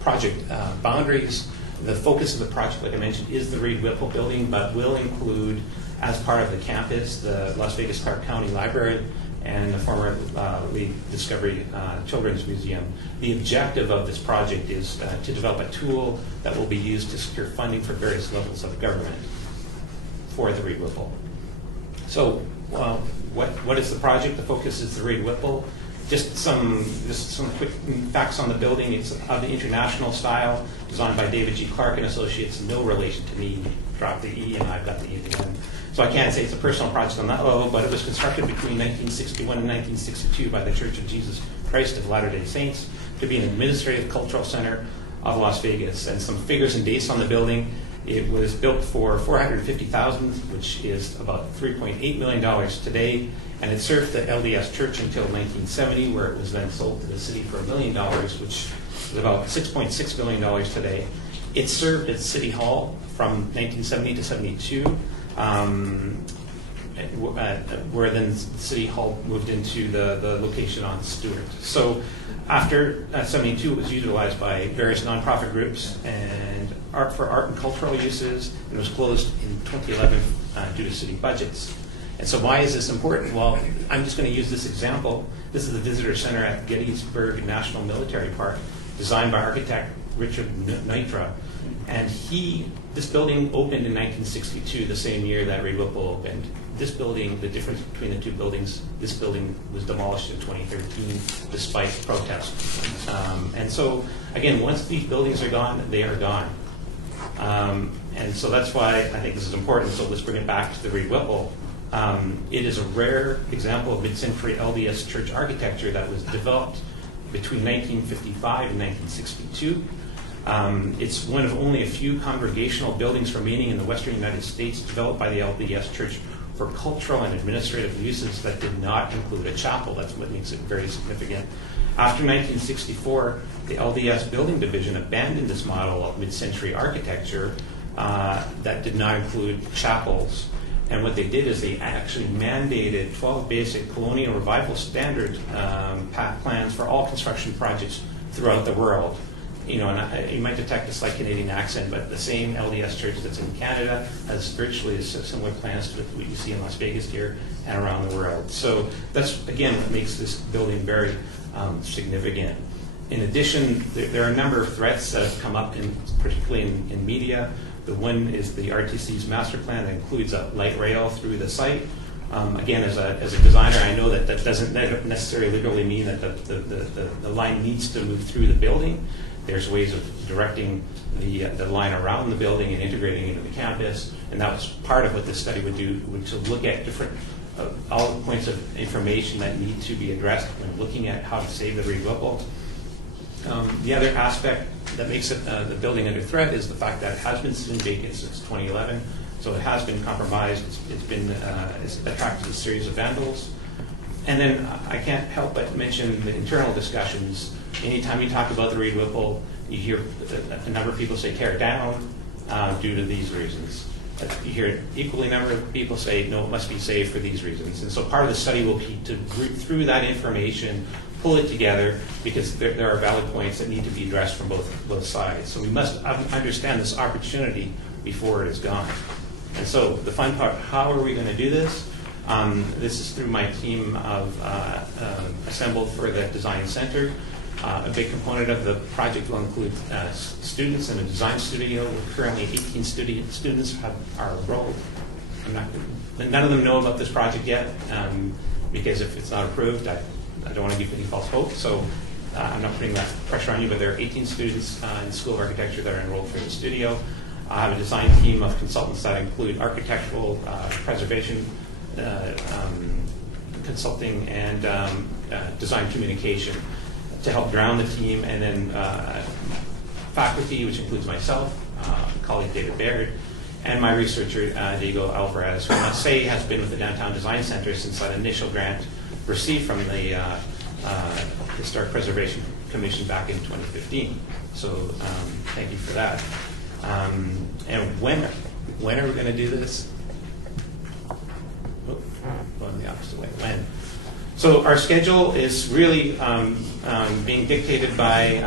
project boundaries. The focus of the project, like I mentioned, is the Reed Whipple building, but will include, as part of the campus, the Las Vegas Clark County Library and the former Lee Discovery Children's Museum. The objective of this project is to develop a tool that will be used to secure funding for various levels of government for the Reed Whipple. So what is the project? The focus is the Reed Whipple. Just some quick facts on the building. It's of the international style, designed by David G. Clark and Associates, no relation to me. Drop the E and I've got the E at the end. So I can't say it's a personal project on that level, but it was constructed between 1961 and 1962 by the Church of Jesus Christ of Latter-day Saints to be an administrative cultural center of Las Vegas. And some figures and dates on the building. It was built for $450,000, which is about $3.8 million today, and it served the LDS Church until 1970, where it was then sold to the city for $1 million, which is about $6.6 million today. It served at City Hall from 1970 to 72, where then City Hall moved into the location on Stewart. So after 72, it was utilized by various nonprofit groups and for art and cultural uses, and was closed in 2011 due to city budgets. And so why is this important? Well, I'm just going to use this example. This is the visitor center at Gettysburg National Military Park, designed by architect Richard Nitra. And this building opened in 1962, the same year that Reed Whipple opened. this building, the difference between the two buildings, this building was demolished in 2013 despite protest. And so, again, once these buildings are gone, they are gone. And so that's why I think this is important. So let's bring it back to the Reed Whipple. It is a rare example of mid-century LDS church architecture that was developed between 1955 and 1962. It's one of only a few congregational buildings remaining in the Western United States developed by the LDS Church for cultural and administrative uses that did not include a chapel. That's what makes it very significant. After 1964, the LDS Building Division abandoned this model of mid-century architecture that did not include chapels. And what they did is they actually mandated 12 basic colonial revival standard plans for all construction projects throughout the world. You know, and you might detect a slight Canadian accent, but the same LDS church that's in Canada has virtually similar plans to what you see in Las Vegas here and around the world. So that's, again, what makes this building very significant. In addition, there are a number of threats that have come up, particularly in media. The one is the RTC's master plan that includes a light rail through the site. Again, as a designer, I know that doesn't necessarily literally mean that the line needs to move through the building. There's ways of directing the line around the building and integrating it into the campus, and that was part of what this study would do, to look at different all the points of information that need to be addressed when looking at how to save the Reed Whipple. The other aspect that makes it the building under threat is the fact that it has been sitting vacant since 2011, so it has been compromised. It's attracted a series of vandals. And then I can't help but mention the internal discussions. Anytime you talk about the Reed Whipple, you hear a number of people say tear it down due to these reasons. You hear an equally number of people say, no, it must be saved for these reasons. And so part of the study will be to root through that information, pull it together, because there are valid points that need to be addressed from both sides. So we must understand this opportunity before it is gone. And so the fun part, how are we going to do this? This is through my team of assembled for the Design Center. A big component of the project will include students in a design studio. Currently 18 students are enrolled. None of them know about this project yet, because if it's not approved, I don't want to give any false hope. So I'm not putting that pressure on you, but there are 18 students in the School of Architecture that are enrolled for the studio. I have a design team of consultants that include architectural, preservation, consulting, and design communication to help ground the team, and then faculty, which includes myself, colleague David Baird, and my researcher, Diego Alvarez, who I must say has been with the Downtown Design Center since that initial grant received from the Historic Preservation Commission back in 2015. So thank you for that. And when are we going to do this? Oh, going the opposite way. When? So our schedule is really being dictated by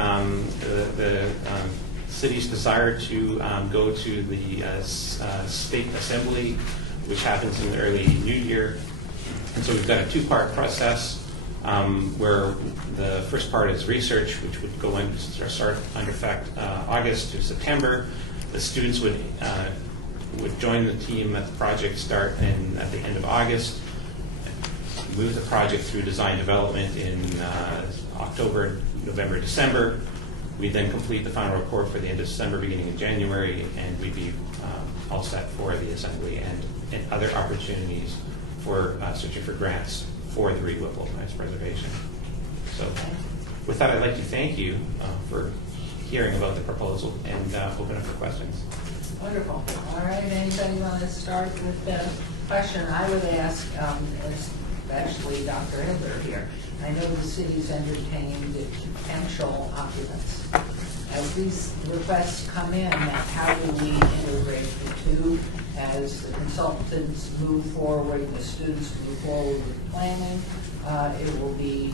the city's desire to go to the state assembly, which happens in the early new year. And so we've got a two-part process where the first part is research, which would go in start under effect August to September. The students would join the team at the project start at the end of August. Move the project through design development in October, November, December. We then complete the final report for the end of December, beginning in January, and we'd be all set for the assembly and other opportunities for searching for grants for the Reed Whipple as preservation. So with that, I'd like to thank you for hearing about the proposal and open up for questions. Wonderful. All right, anybody want to start with the question I would ask, especially Dr. Edler here? I know the city's entertaining the potential occupants. As these requests come in, how do we integrate the two as the consultants move forward, the students move forward with planning? It will be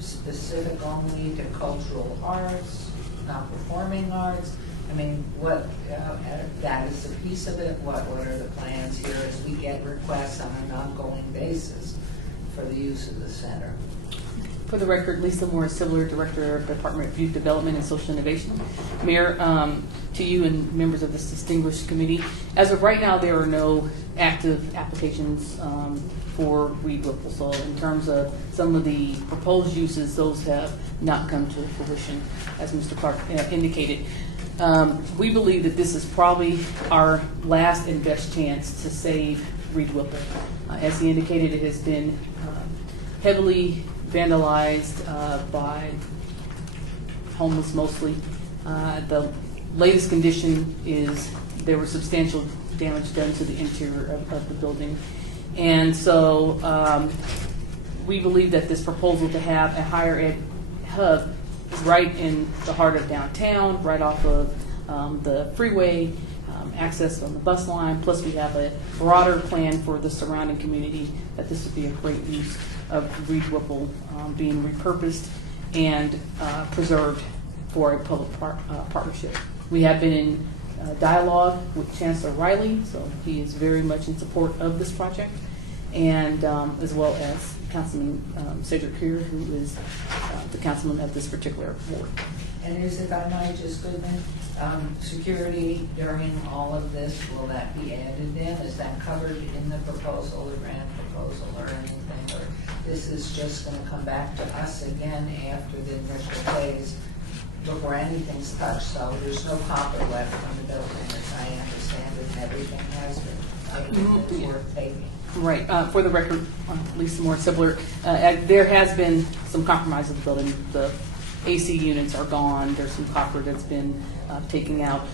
specific only to cultural arts, not performing arts. I mean, what that is a piece of it. What are the plans here as we get requests on an ongoing basis for the use of the center. For the record, Lisa Moore, Civil Director of Department of Youth Development and Social Innovation. Mayor, to you and members of this distinguished committee, as of right now, there are no active applications for Reed Whipple. So in terms of some of the proposed uses, those have not come to fruition, as Mr. Clark indicated. We believe that this is probably our last and best chance to save Reed Whipple. As he indicated, it has been heavily vandalized by homeless mostly. The latest condition is there was substantial damage done to the interior of the building. And so we believe that this proposal to have a higher ed hub is right in the heart of downtown, right off of the freeway, access on the bus line, plus we have a broader plan for the surrounding community, that this would be a great use of Reed Whipple being repurposed and preserved for a public partnership. We have been in dialogue with Chancellor Riley, so he is very much in support of this project, and as well as Councilman Cedric Keir, who is the councilman of this particular ward. And is, if I might just Goodman, security during all of this, will that be added in? Is that covered in the proposal, the grant proposal, or anything? Or this is just going to come back to us again after the initial phase before anything's touched? So there's no copper left from the building, as I understand it, and everything has been taken. It's worth taking. Right. For the record, Lisa Moore, Civil, there has been some compromise of the building. The AC units are gone. There's some copper that's been taken out.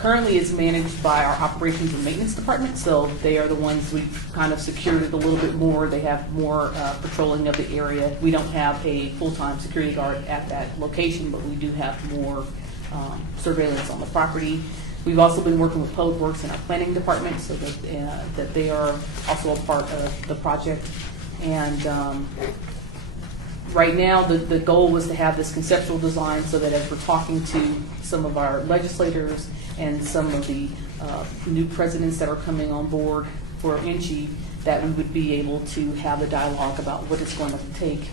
Currently, it's managed by our operations and maintenance department, so they are the ones we've kind of secured it a little bit more. They have more patrolling of the area. We don't have a full-time security guard at that location, but we do have more surveillance on the property. We've also been working with Public Works and our planning department, so that they are also a part of the project. And right now, the goal was to have this conceptual design so that as we're talking to some of our legislators and some of the new presidents that are coming on board for INCHI, that we would be able to have a dialogue about what it's going to take,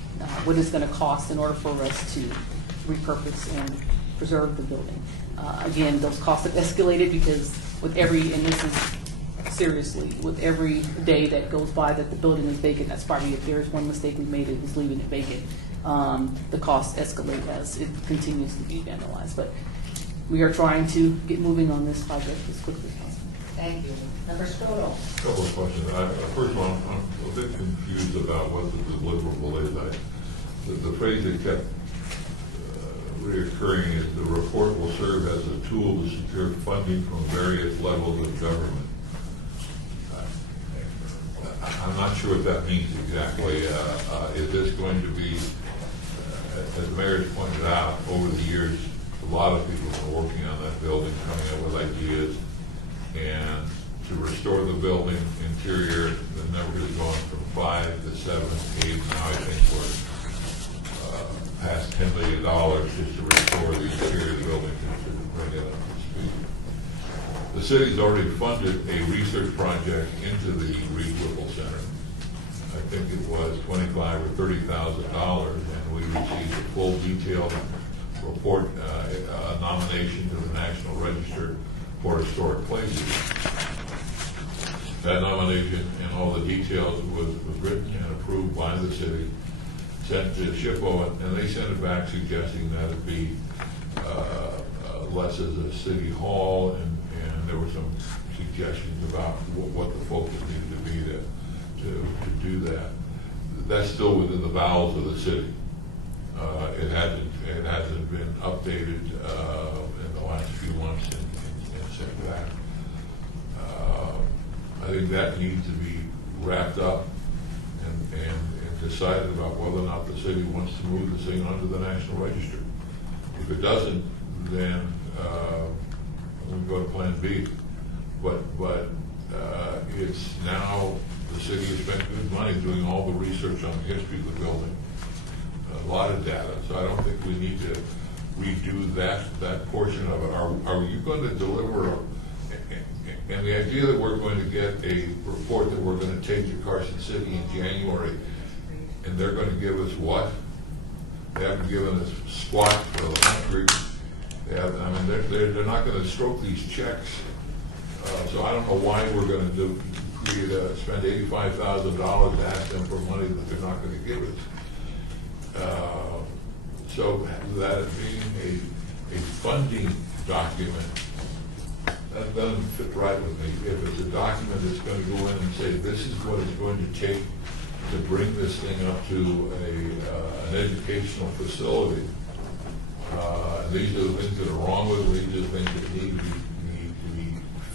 what it's going to cost in order for us to repurpose and preserve the building. Again, those costs have escalated because with every, and this is seriously, with every day that goes by that the building is vacant, that's probably, if there's one mistake we made, it was leaving it vacant. The costs escalate as it continues to be vandalized. But we are trying to get moving on this project as quickly as possible. Thank you. Member Scodel. A couple of questions. First of all, I'm a bit confused about what the deliverable is. The phrase that kept reoccurring is the report will serve as a tool to secure funding from various levels of government. I'm not sure what that means exactly. Is this going to be, as the mayor has pointed out, over the years, a lot of people have been working on that building, coming up with ideas, and to restore the building interior, the number has gone from 5 to 7, 8. Now I think we're past $10 million just to restore the interior of the building to bring it up to speed. The city's already funded a research project into the Reed Whipple Center. I think it was $25,000 or $30,000, and we received a full detailed report, a nomination to the National Register for Historic Places. That nomination and all the details was written and approved by the city, sent to SHPO, and they sent it back suggesting that it be less as a city hall, and there were some suggestions about what the focus needed to be to do that. That's still within the bowels of the city. It hasn't been updated in the last few months and sent back. I think that needs to be wrapped up and decided about whether or not the city wants to move this thing onto the National Register. If it doesn't, then we go to Plan B. But it's now the city has spent good money doing all the research on the history of the building, a lot of data. So I don't think we need to redo that portion of it. Are you going to deliver? And the idea that we're going to get a report that we're going to take to Carson City in January and they're going to give us what? They haven't given us squat for the country. They have, I mean, they're not going to stroke these checks. So I don't know why we're going to spend $85,000 to ask them for money that they're not going to give us. So that being a funding document, that doesn't fit right with me. If it's a document that's going to go in and say, this is what it's going to take to bring this thing up to an educational facility, these are the things that are wrong with it, these are the things that need to be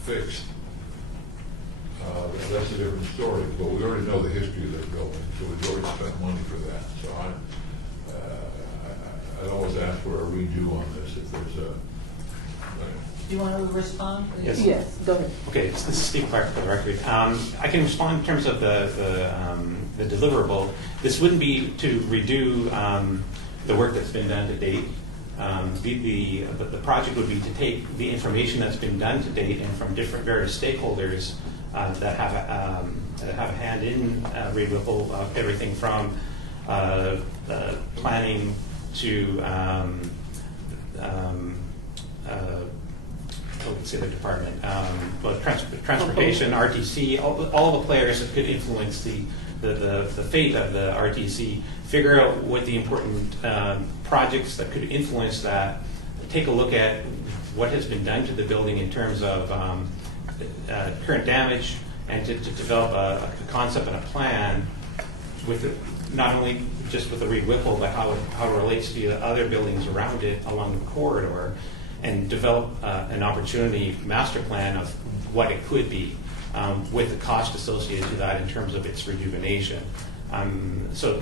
fixed. That's a different story, but we already know the history of that building, so we've already spent money for that. So I'd always ask for a redo on this if there's a. Do you want to respond? Yes. Yes, go ahead. Okay, this is Steve Clark for the record. I can respond in terms of the deliverable. This wouldn't be to redo the work that's been done to date. The project would be to take the information that's been done to date and from different various stakeholders that have a hand in Reed Whipple, everything from planning to what's the other department? Transportation, RTC, all the players that could influence the fate of the RTC, figure out what the important projects that could influence that, take a look at what has been done to the building in terms of current damage, and to develop a concept and a plan with not only just with the Reed Whipple, but how it relates to the other buildings around it along the corridor, and develop an opportunity master plan of what it could be with the cost associated to that in terms of its rejuvenation. So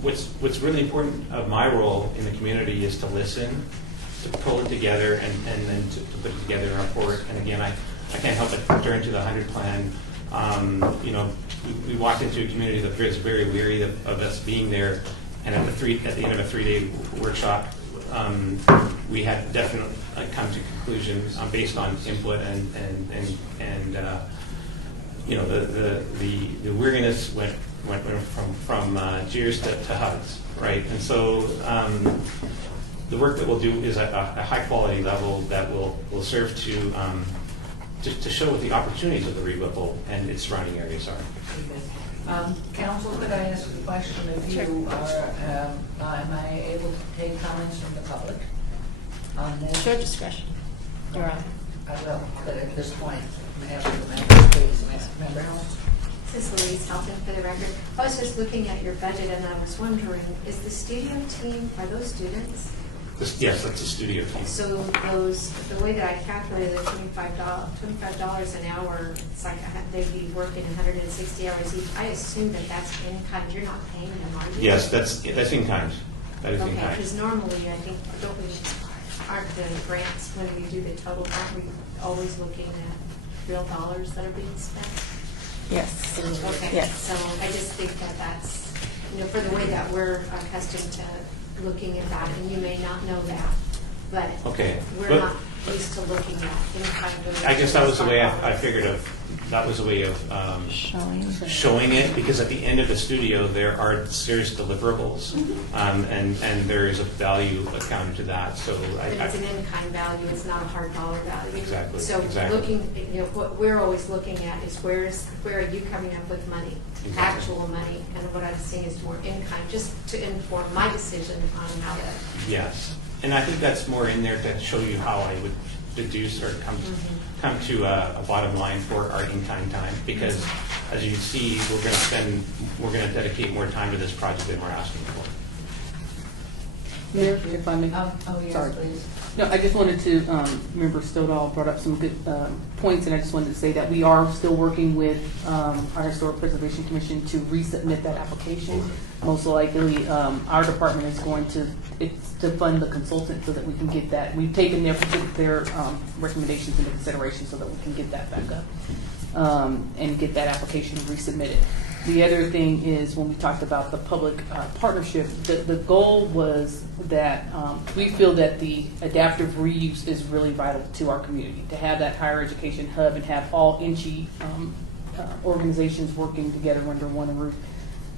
what's really important of my role in the community is to listen, to pull it together, and then to put it together in a report. And again, I can't help but turn to the 100 plan. We walked into a community that was very weary of us being there, and at the end of a 3-day workshop, we had definitely come to conclusions based on input and the weariness went from jeers to hugs, right? And so the work that we'll do is at a high quality level that will serve to show what the opportunities of the Reed Whipple and its surrounding areas are. Council, could I ask a question of you? Am I able to take comments from the public on this? It's your discretion. You're on. I will, but at this point, after the members, please, Member Helms. This is Louise Helton for the record. I was just looking at your budget and I was wondering, is the studio team, are those students? Yes, that's a studio team. So the way that I calculated $25 an hour, it's like they'd be working 160 hours each. I assume that's in kind. You're not paying them, are you? Yes, that's in kind. That is in Okay, kind. because normally I think, aren't the grants, when we do the total, aren't we always looking at real dollars that are being spent? Yes. Okay. Yes. So I just think that's, for the way that we're accustomed to looking at that, and you may not know that, but okay. we're not used to looking at any kind of. I guess that was the way I figured of. That was a way of showing it, because at the end of the studio there are serious deliverables, and there is a value accounted to that. So it's an in-kind value. It's not a hard dollar value. Exactly. So looking, what we're always looking at is where are you coming up with money, actual money, and what I'm seeing is more in-kind, just to inform my decision on how to. Yes, and I think that's more in there to show you how I would deduce or come to a bottom line for our in-kind time, because as you see, we're going to dedicate more time to this project than we're asking for. Mayor, if I may. Yes, Sorry. please. No, I just wanted to, Member Stodahl brought up some good points, and I just wanted to say that we are still working with our Historic Preservation Commission to resubmit that application. Most likely, our department is going to fund the consultant so that we can get that. We've taken their recommendations into consideration so that we can get that back up and get that application resubmitted. The other thing is, when we talked about the public partnership, the goal was that we feel that the adaptive reuse is really vital to our community, to have that higher education hub and have all NCHE organizations working together under one roof.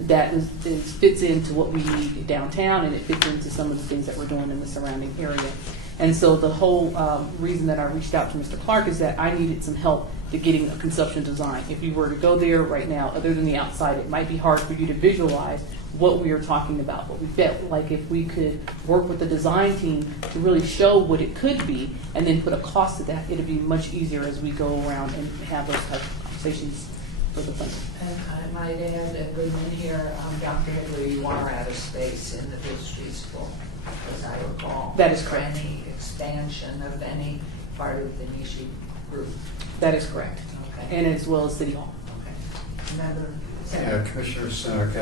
that fits into what we need downtown, and it fits into some of the things that we're doing in the surrounding area. And so the whole reason that I reached out to Mr. Clark is that I needed some help to getting a conception design. If you were to go there right now, other than the outside, it might be hard for you to visualize what we are talking about. But we felt like if we could work with the design team to really show what it could be and then put a cost to that, it would be much easier as we go around and have those type of conversations for the funding. And I might add that within here, Dr. Higley, you are out of space in the Fifth Street School, as I recall. That is correct. For any expansion of any part of the Nishi group. That is correct. Okay. And as well as City Hall. Okay. Member? Yeah, Commissioner Senek,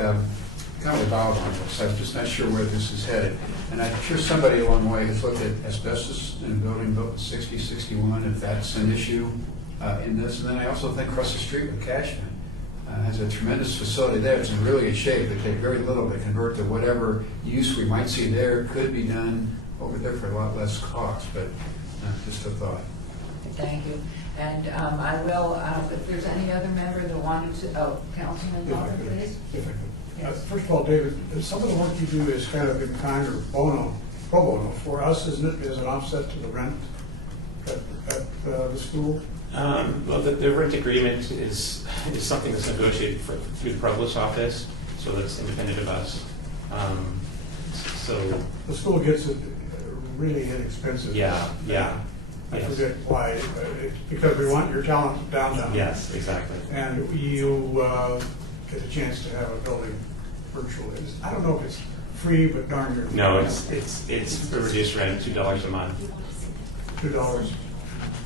kind of about on this. I'm just not sure where this is headed. And I'm sure somebody along the way has looked at asbestos in a building built in 60, 61, if that's an issue in this. And then I also think across the street with Cashman has a tremendous facility there. It's in really good shape. They take very little to convert to whatever use we might see there could be done over there for a lot less cost. But just a thought. Thank you. And I will, if there's any other member that wanted to, Councilman Miller, please. If I could. First of all, David, some of the work you do is kind of in kind or pro bono for us, isn't it, as an offset to the rent at the school? Well, the rent agreement is something that's negotiated through the provost's office, so that's independent of us. So the school gets it really inexpensive. Yeah. I forget why, because we want your talent downtown. Yes, exactly. And you get a chance to have a building virtually. I don't know if it's free, but darn near. No, it's a reduced rent, $2 a month. $2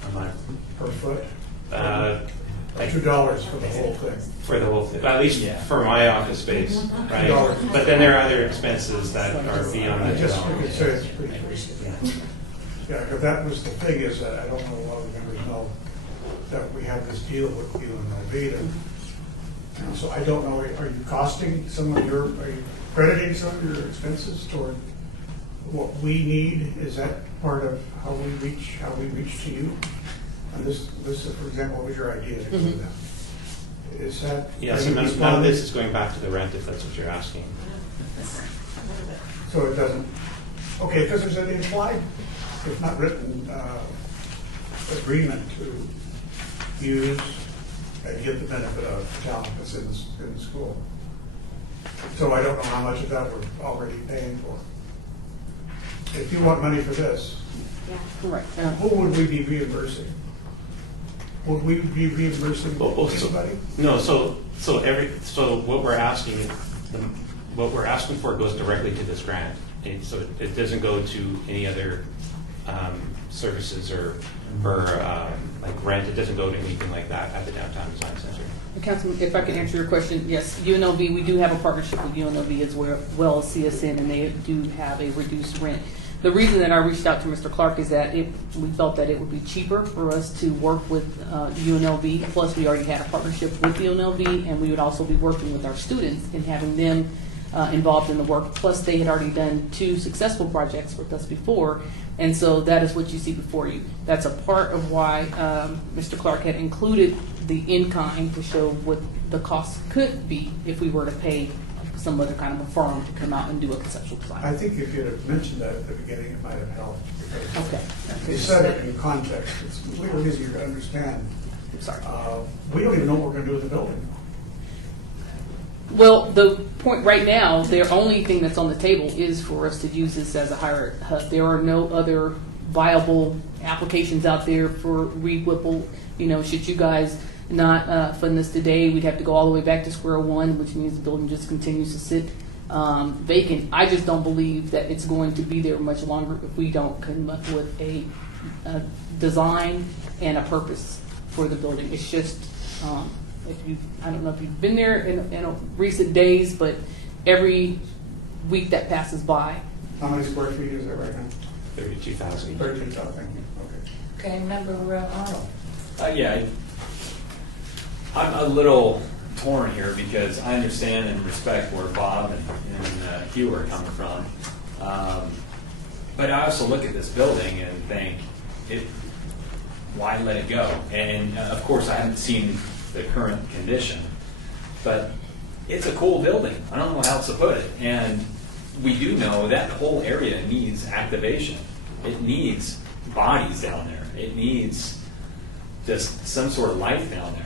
a month per foot. $2 for the whole thing. For the whole thing, at least for my office space, right? But then there are other expenses that are beyond the $2. I guess we could say it's pretty free. Yeah, because that was the thing is that I don't know a lot of members know that we have this deal with UNLV. So I don't know, are you costing some of your, are you crediting some of your expenses toward what we need? Is that part of how we reach to you? And this for example, was your idea to do that? Is that? Yes, none of this is going back to the rent, if that's what you're asking. So it doesn't, okay, because there's an implied, if not written, agreement to use and get the benefit of the talent that's in the school. So I don't know how much of that we're already paying for. If you want money for this, right. Who would we be reimbursing? Would we be reimbursing anybody? No, so what we're asking for goes directly to this grant. And so it doesn't go to any other services or like rent. It doesn't go to anything like that at the Downtown Design Center. Councilman, if I can answer your question, yes, UNLV, we do have a partnership with UNLV as well as CSN, and they do have a reduced rent. The reason that I reached out to Mr. Clark is that we felt that it would be cheaper for us to work with UNLV, plus we already had a partnership with UNLV, and we would also be working with our students and having them involved in the work. Plus, they had already done 2 successful projects with us before, and so that is what you see before you. That's a part of why Mr. Clark had included the in-kind to show what the cost could be if we were to pay some other kind of a firm to come out and do a conceptual design. I think if you'd have mentioned that at the beginning, it might have helped. Okay. You said it in context. It's a little easier to understand. I'm sorry. We don't even know what we're going to do with the building. Well, the point right now, the only thing that's on the table is for us to use this as a hire hub. There are no other viable applications out there for Reed Whipple. You know, should you guys not fund this today, we'd have to go all the way back to square one, which means the building just continues to sit vacant. I just don't believe that it's going to be there much longer if we don't come up with a design and a purpose for the building. It's just, I don't know if you've been there in recent days, but every week that passes by. How many square feet is it right now? 32,000. 32,000. Okay. Okay, Member Arnold. Yeah, I'm a little torn here because I understand and respect where Bob and Hugh are coming from. But I also look at this building and think, why let it go? And of course, I haven't seen the current condition. But it's a cool building. I don't know how else to put it. And we do know that whole area needs activation. It needs bodies down there. It needs just some sort of life down there.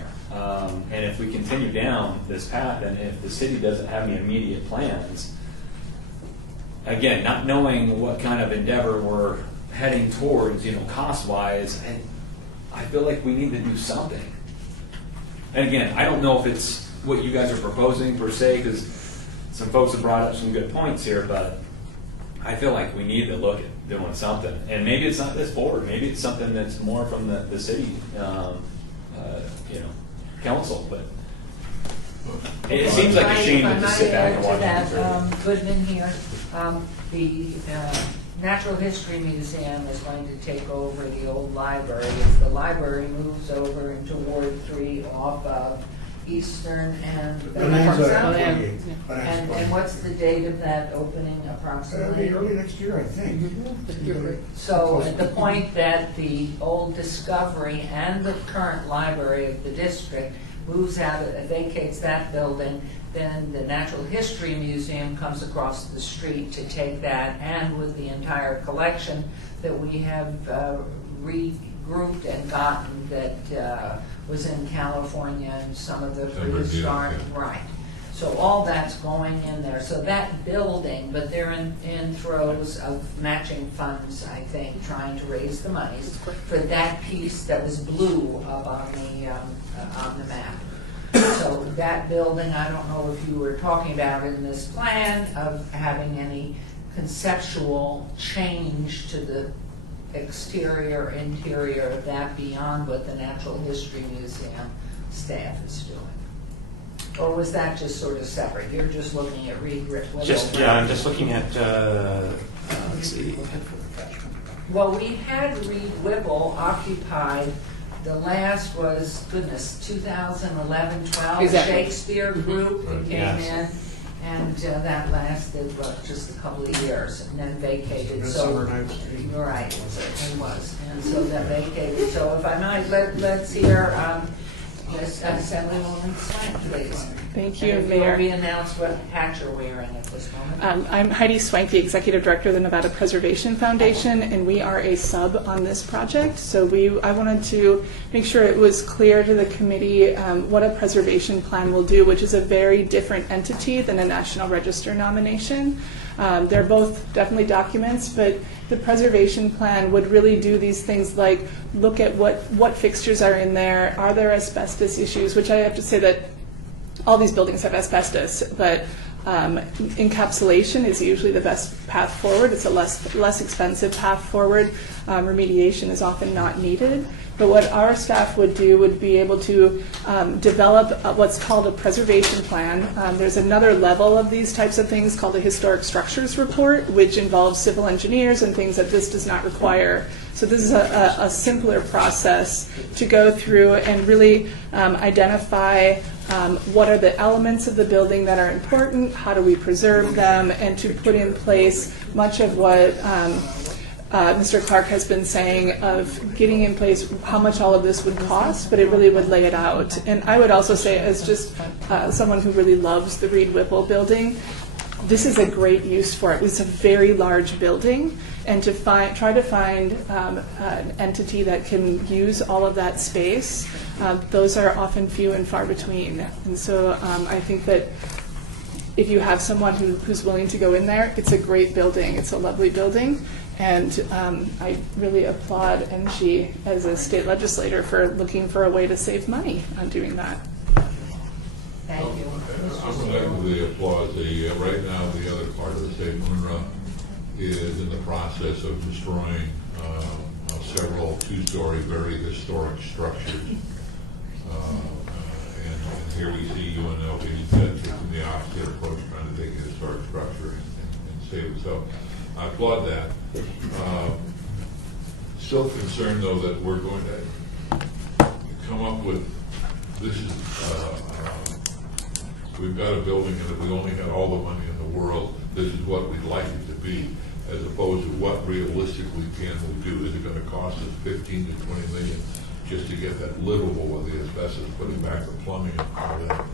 And if we continue down this path, and if the city doesn't have any immediate plans, again, not knowing what kind of endeavor we're heading towards, cost-wise, I feel like we need to do something. And again, I don't know if it's what you guys are proposing per se, because some folks have brought up some good points here, but I feel like we need to look at doing something. And maybe it's not this board. Maybe it's something that's more from the city, council. But it seems like a shame to just sit back and watch it. Goodman here, the Natural History Museum is going to take over the old library. If the library moves over into Ward 3 off of Eastern and and what's the date of that opening approximately? Early next year, I think. So at the point that the old Discovery and the current library of the district moves out, vacates that building, then the Natural History Museum comes across the street to take that, and with the entire collection that we have regrouped and gotten that was in California and some of the prehistoric, right. So all that's going in there. So that building, but they're in throes of matching funds, I think, trying to raise the monies for that piece that was blue up on the map. So that building, I don't know if you were talking about in this plan of having any conceptual change to the exterior, interior of that beyond what the Natural History Museum staff is doing. Or was that just sort of separate? You're just looking at Reed Whipple? I'm just looking at, let's see. Well, we had Reed Whipple occupied. The last was, 2011, 12, Exactly. Shakespeare group that came Yes. in, and that lasted just a couple of years, and then vacated. Summer nights. You're right, it was, and so that vacated. So if I might, let's hear Assemblywoman Swank, please. Thank you, And if Mayor. you'll re-announce what hat you're wearing at this moment. I'm Heidi Swank, the Executive Director of the Nevada Preservation Foundation, and we are a sub on this project. So I wanted to make sure it was clear to the committee what a preservation plan will do, which is a very different entity than a National Register nomination. They're both definitely documents, but the preservation plan would really do these things like look at what fixtures are in there, are there asbestos issues, which I have to say that all these buildings have asbestos, but encapsulation is usually the best path forward. It's a less expensive path forward. Remediation is often not needed. But what our staff would do would be able to develop what's called a preservation plan. There's another level of these types of things called a historic structures report, which involves civil engineers and things that this does not require. So this is a simpler process to go through and really identify what are the elements of the building that are important, how do we preserve them, and to put in place much of what Mr. Clark has been saying of getting in place how much all of this would cost, but it really would lay it out. And I would also say, as just someone who really loves the Reed Whipple building, this is a great use for it. It's a very large building, and to try to find an entity that can use all of that space, those are often few and far between. And so I think that if you have someone who's willing to go in there, it's a great building. It's a lovely building. And I really applaud NG as a state legislator for looking for a way to save money on doing that. Thank you. I'm going to applaud right now the other part of the state, UNRWA, is in the process of destroying several two-story, very historic structures. And here we see UNLV that's in the opposite approach, trying to take a historic structure and save it. So I applaud that. Still concerned, though, that we're going to come up with this is. We've got a building, and if we only had all the money in the world, this is what we'd like it to be, as opposed to what realistically can we do. Is it going to cost us 15 to 20 million just to get that livable with the asbestos, putting back the plumbing and all that?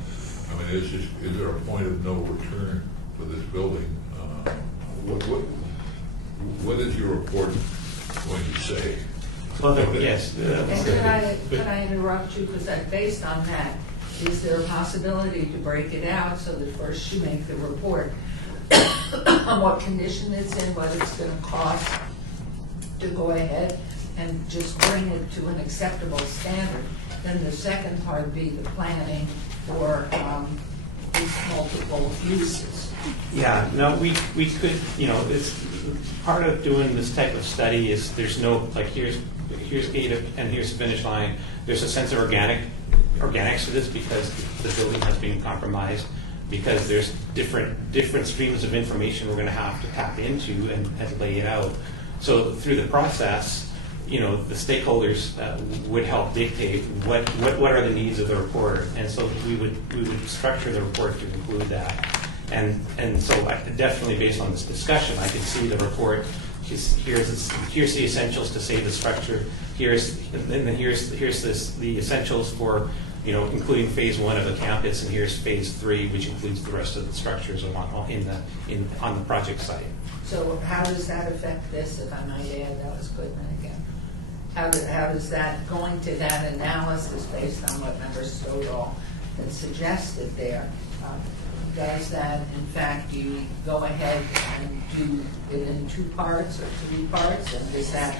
I mean, is there a point of no return for this building? What is your report going to say? Well, yes. And could I interrupt you, because based on that, is there a possibility to break it out so that first you make the report on what condition it's in, what it's going to cost to go ahead and just bring it to an acceptable standard? Then the second part be the planning for these multiple uses. Yeah, no, we could, it's part of doing this type of study is there's no, like, here's gate and here's finish line. There's a sense of organics to this because the building has been compromised, because there's different streams of information we're going to have to tap into and lay it out. So through the process, the stakeholders would help dictate what are the needs of the report, and so we would structure the report to include that. And so definitely based on this discussion, I can see the report. Here's the essentials to say the structure. Here's the essentials for including phase 1 of the campus, and here's phase 3, which includes the rest of the structures on the project site. So how does that affect this, if I might add? That was good, again. How does that, going to that analysis based on what Member Stoddall had suggested there, does that, in fact, you go ahead and do it in 2 parts or 3 parts, and does that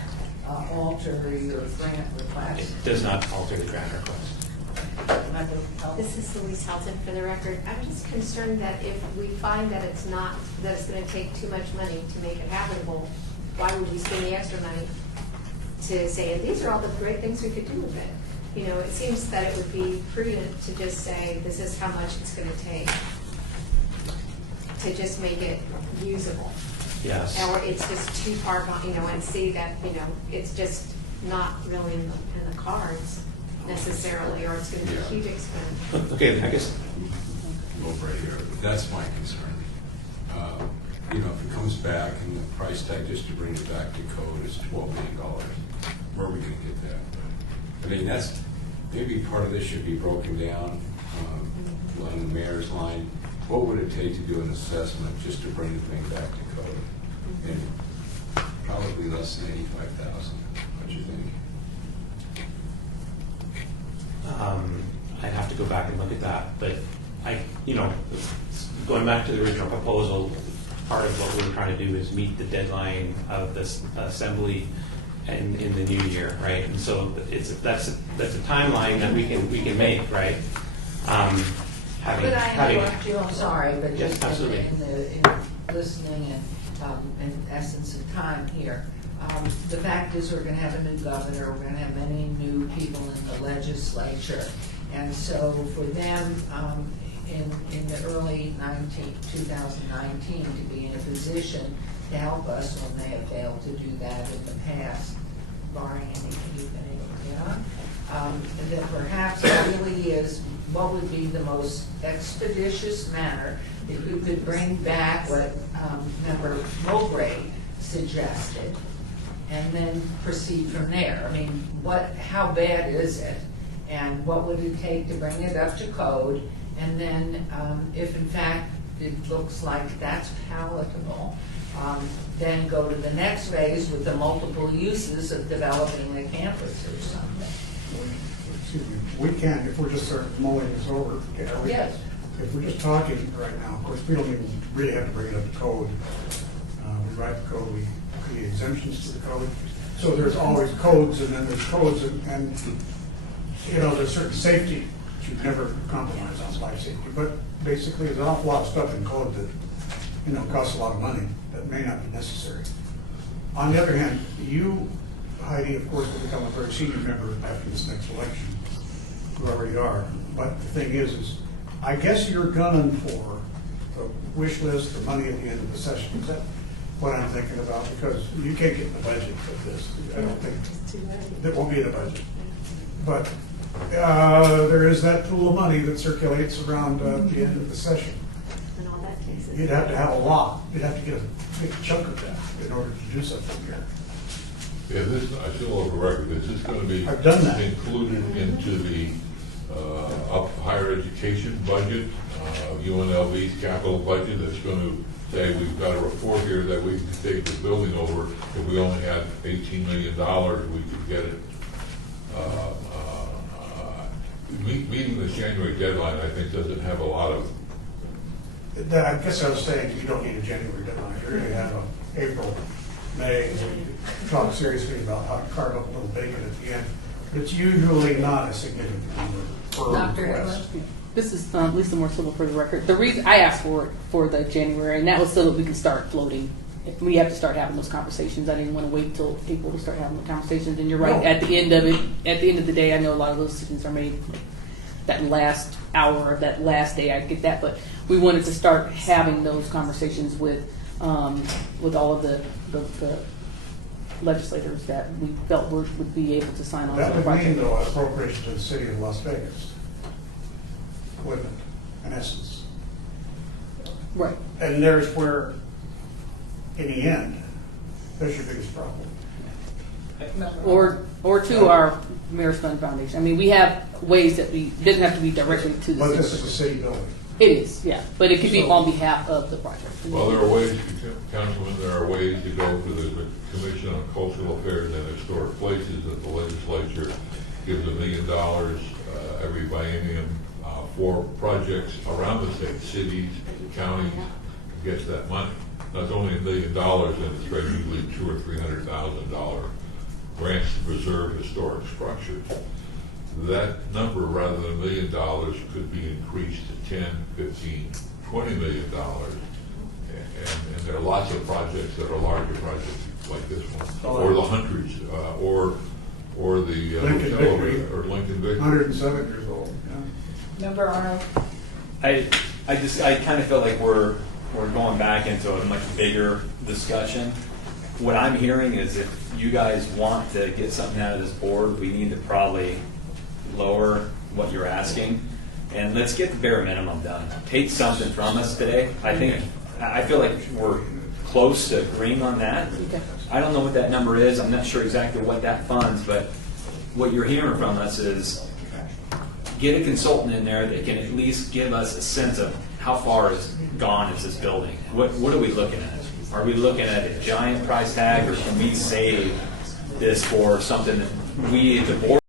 alter your grant request? It does not alter the grant request. This is Louise Helton for the record. I'm just concerned that if we find that it's going to take too much money to make it habitable, why would we spend the extra money to say, and these are all the great things we could do with it? It seems that it would be prudent to just say, this is how much it's going to take to just make it usable. Yes. Or it's just too far gone, and see that, it's just not really in the cards necessarily, or it's going to be a huge expense. Okay, I guess. Over right here, that's my concern. If it comes back and the price tag just to bring it back to code is $12 million, where are we going to get that? I mean, that's, maybe part of this should be broken down on the mayor's line. What would it take to do an assessment just to bring the thing back to code? And probably less than 85,000. What do you think? I'd have to go back and look at that, but going back to the original proposal, part of what we're trying to do is meet the deadline of this assembly in the new year, right? And so that's a timeline that we can make, right? Could I interrupt you? I'm sorry, but just absolutely. in listening and in essence of time here. The fact is we're going to have a new governor, we're going to have many new people in the legislature, and so for them in the early 2019 to be in a position to help us when they have failed to do that in the past, barring anything you've been able to get on, that perhaps really is what would be the most expeditious manner if we could bring back what Member Mowbray suggested, and then proceed from there. I mean, how bad is it? And what would it take to bring it up to code? And then if in fact it looks like that's palatable, then go to the next phase with the multiple uses of developing the campus or something. Excuse me, we can, if we're just sort of mulling this over. Yes. If we're just talking right now, of course, we don't even really have to bring it up to code. We write the code, we create exemptions to the code. So there's always codes, and then there's codes, and there's certain safety that you never compromise on, life safety. But basically, there's an awful lot of stuff in code that, costs a lot of money that may not be necessary. On the other hand, you, Heidi, of course, will become a very senior member after this next election, whoever you are. But the thing is I guess you're gunning for the wish list, the money at the end of the session. Is that what I'm thinking about? Because you can't get in the budget for this. I don't think it won't be in the budget. But there is that pool of money that circulates around the end of the session. And all that cases. You'd have to have a lot. You'd have to get a big chunk of that in order to do something here. Yeah, this, I still have a record, is this going to be I've done that. included into the higher education budget UNLV's capital budget that's going to say we've got a report here that we can take this building over. If we only had $18 million, we could get it. Meeting the January deadline, I think, doesn't have a lot of. I guess I was saying you don't need a January deadline. You're going to have an April, May, talk seriously about how to carve up a little bacon at the end. But it's usually not a significant number per request. This is Lisa Moore Civil for the record. The reason I asked for it for the January, and that was so that we can start floating. We have to start having those conversations. I didn't want to wait till April to start having the conversations. And you're right. At the end of it, at the end of the day, I know a lot of those decisions are made that last hour, that last day. I get that, but we wanted to start having those conversations with all of the legislators that we felt would be able to sign on to That the would project. mean, though, an appropriation to the city of Las Vegas, wouldn't it, in essence? Right. And there's where, in the end, that's your biggest problem. Or to our Mayor's Fund Foundation. I mean, we have ways that it doesn't have to be directly to the But city. this is a city building. It is, yeah, but it could be on behalf of the project. Well, there are ways, Councilman, there are ways to go to the Commission on Cultural Affairs and Historic Places that the legislature gives $1 million every biennium for projects around the state, cities, counties, gets that money. That's only $1 million, and it's regularly $200,000 or $300,000 grants to preserve historic structures. That number, rather than $1 million, could be increased to 10, 15, $20 million. And there are lots of projects that are larger projects like this one, or the hundreds, or the Lincoln hotel Victory. or Lincoln Victory. 107 years old. Yeah. Member Arnold? I kind of feel like we're going back into a much bigger discussion. What I'm hearing is if you guys want to get something out of this board, we need to probably lower what you're asking, and let's get the bare minimum done. Take something from us today. I feel like we're close to agreeing on that. I don't know what that number is. I'm not sure exactly what that funds, but what you're hearing from us is get a consultant in there that can at least give us a sense of how far is gone is this building. What are we looking at? Are we looking at a giant price tag, or can we save this for something that we, the board,